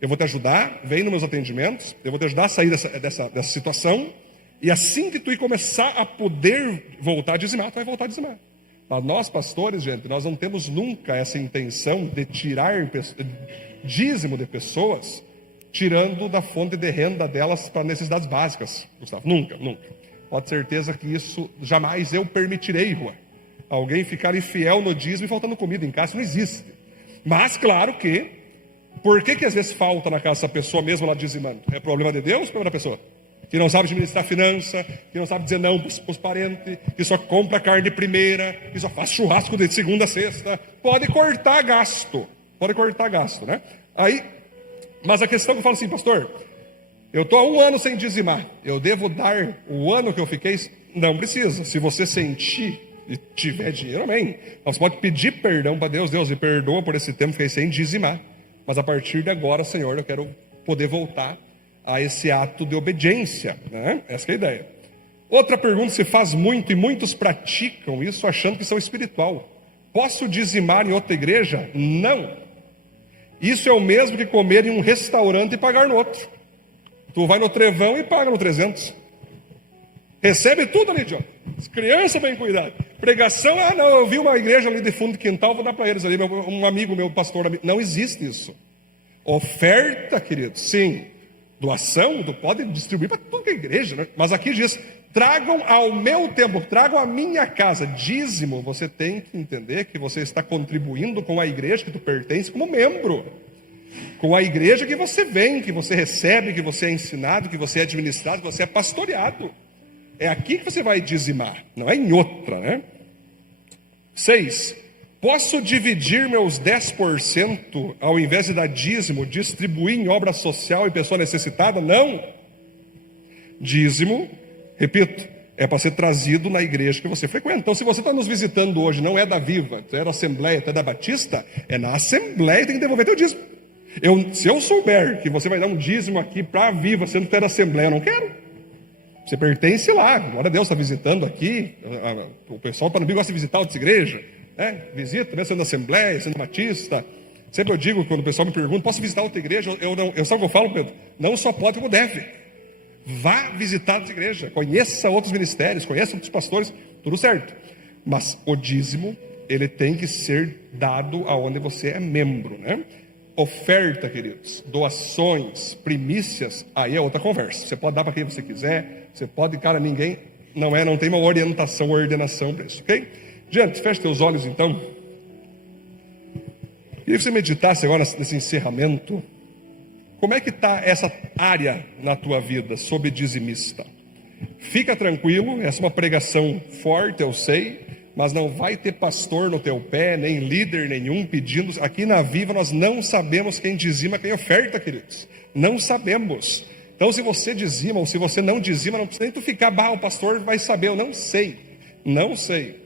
Eu vou te ajudar, vem nos meus atendimentos, eu vou te ajudar a sair dessa situação. E assim que tu começar a poder voltar a dizimar, tu vai voltar a dizimar. Mas nós, pastores, gente, nós não temos nunca essa intenção de tirar dízimo de pessoas, tirando da fonte de renda delas para necessidades básicas, Gustavo. Nunca. Pode ter certeza que isso jamais eu permitirei, Juan. Alguém ficar infiel no dízimo e faltando comida em casa, não existe. Mas, claro que, por que às vezes falta na casa dessa pessoa mesmo lá dizimando? É problema de Deus ou problema da pessoa? Que não sabe administrar finança, que não sabe dizer não para os parentes, que só compra carne de primeira, que só faz churrasco de segunda a sexta. Pode cortar gasto, né? Aí, mas a questão que eu falo assim, pastor, eu estou há 1 ano sem dizimar, eu devo dar o ano que eu fiquei? Não precisa. Se você sentir e tiver dinheiro, amém. Você pode pedir perdão para Deus, Deus me perdoa por esse tempo que eu fiquei sem dizimar. Mas a partir de agora, Senhor, eu quero poder voltar a esse ato de obediência, né? Essa é a ideia. Outra pergunta se faz muito, e muitos praticam isso achando que são espiritual. Posso dizimar em outra igreja? Não. Isso é o mesmo que comer em um restaurante e pagar no outro. Tu vai no Trevão e paga no 300. Recebe tudo ali, John. Criança bem cuidada. Pregação, não, eu vi uma igreja ali de fundo de quintal, vou dar para eles ali, um amigo meu, pastor. Não existe isso. Oferta, querido, sim. Doação, tu pode distribuir para toda a igreja, né? Mas aqui diz, tragam ao meu templo, tragam à minha casa. Dízimo, você tem que entender que você está contribuindo com a igreja que tu pertence como membro. com a igreja que você vem, que você recebe, que você é ensinado, que você é administrado, que você é pastoreado. É aqui que você vai dizimar, não é em outra, né? 6. Posso dividir meus 10% ao invés de dar dízimo, distribuir em obra social e pessoa necessitada? Não. Dízimo, repito, é para ser trazido na igreja que você frequenta. Então, se você está nos visitando hoje, não é da Viva, tu é da Assembleia, tu é da Batista, é na Assembleia que tem que devolver teu dízimo. Se eu souber que você vai dar um dízimo aqui para a Viva, sendo que tu é da Assembleia, eu não quero. Você pertence lá, glória a Deus, está visitando aqui. O pessoal para não gosta de visitar outras igrejas, né? Visita, né? Sendo da Assembleia, sendo Batista. Sempre eu digo, quando o pessoal me pergunta, posso visitar outra igreja? Eu sabe o que eu falo, Pedro? Não só pode, como deve. Vá visitar outra igreja, conheça outros ministérios, conheça outros pastores, tudo certo. Mas o dízimo, ele tem que ser dado aonde você é membro, né? Oferta, queridos, doações, primícias, aí é outra conversa. Você pode dar para quem você quiser, você pode, cara, ninguém, não tem uma orientação, ordenação para isso, ok? Gente, feche teus olhos então. Queria que você meditasse agora nesse encerramento. Como é que está essa área na tua vida sobre dizimista? Fica tranquilo, essa é uma pregação forte, eu sei, mas não vai ter pastor no teu pé, nem líder nenhum pedindo. Aqui na Viva nós não sabemos quem dizima, quem oferta, queridos. Não sabemos. Então, se você dizima ou se você não dizima, não precisa nem tu ficar, o pastor vai saber. Eu não sei. Não sei.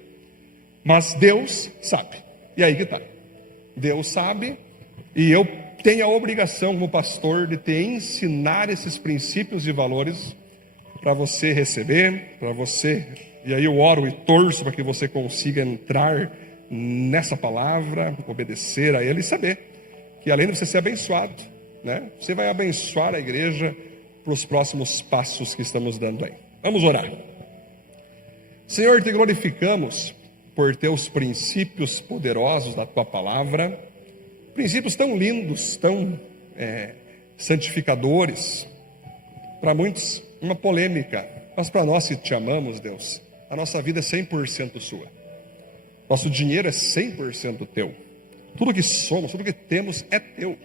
Mas Deus sabe. E aí que está. Deus sabe, e eu tenho a obrigação como pastor de te ensinar esses princípios e valores para você receber, para você. E aí eu oro e torço para que você consiga entrar nessa palavra, obedecer a ele e saber que além de você ser abençoado, né, você vai abençoar a igreja para os próximos passos que estamos dando aí. Vamos orar. Senhor, te glorificamos por teus princípios poderosos da tua palavra, princípios tão lindos, tão santificadores, para muitos uma polêmica, mas para nós que te amamos, Deus, a nossa vida é 100% sua, nosso dinheiro é 100% teu, tudo que somos, tudo que temos é teu,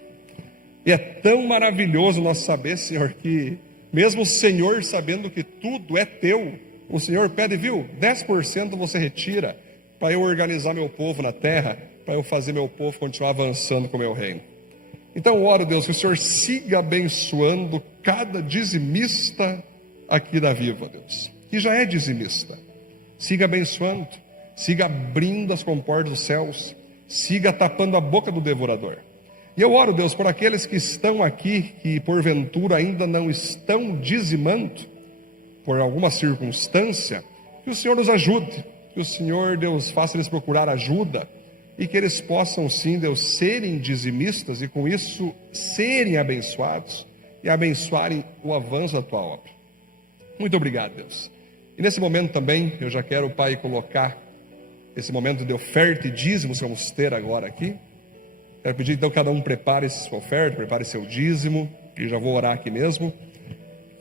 e é tão maravilhoso nós saber, Senhor, que mesmo o Senhor sabendo que tudo é teu, o Senhor pede, 10% você retira, para eu organizar meu povo na terra, para eu fazer meu povo continuar avançando com o meu reino. Então oro, Deus, que o Senhor siga abençoando cada dizimista aqui da Viva, Deus, que já é dizimista. Siga abençoando, siga abrindo as comportas dos céus, siga tapando a boca do devorador. E eu oro, Deus, por aqueles que estão aqui, que porventura ainda não estão dizimando, por alguma circunstância, que o Senhor nos ajude, que o Senhor, Deus, faça eles procurar ajuda, e que eles possam sim, Deus, serem dizimistas, e com isso serem abençoados, e abençoarem o avanço da tua obra. Muito obrigado, Deus. E nesse momento também, eu já quero, Pai, colocar esse momento de oferta e dízimos que vamos ter agora aqui. Quero pedir então que cada um prepare sua oferta, prepare seu dízimo, e já vou orar aqui mesmo.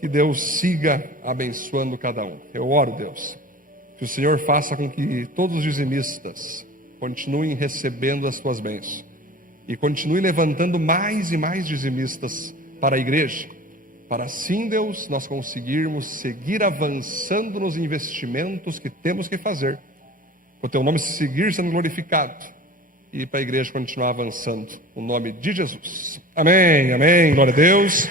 Que Deus siga abençoando cada um. Eu oro, Deus, que o Senhor faça com que todos os dizimistas continuem recebendo as tuas bênçãos e continue levantando mais e mais dizimistas para a igreja, para assim, Deus, nós conseguirmos seguir avançando nos investimentos que temos que fazer, para o teu nome seguir sendo glorificado e para a igreja continuar avançando, no nome de Jesus. Amém, amém, glória a Deus.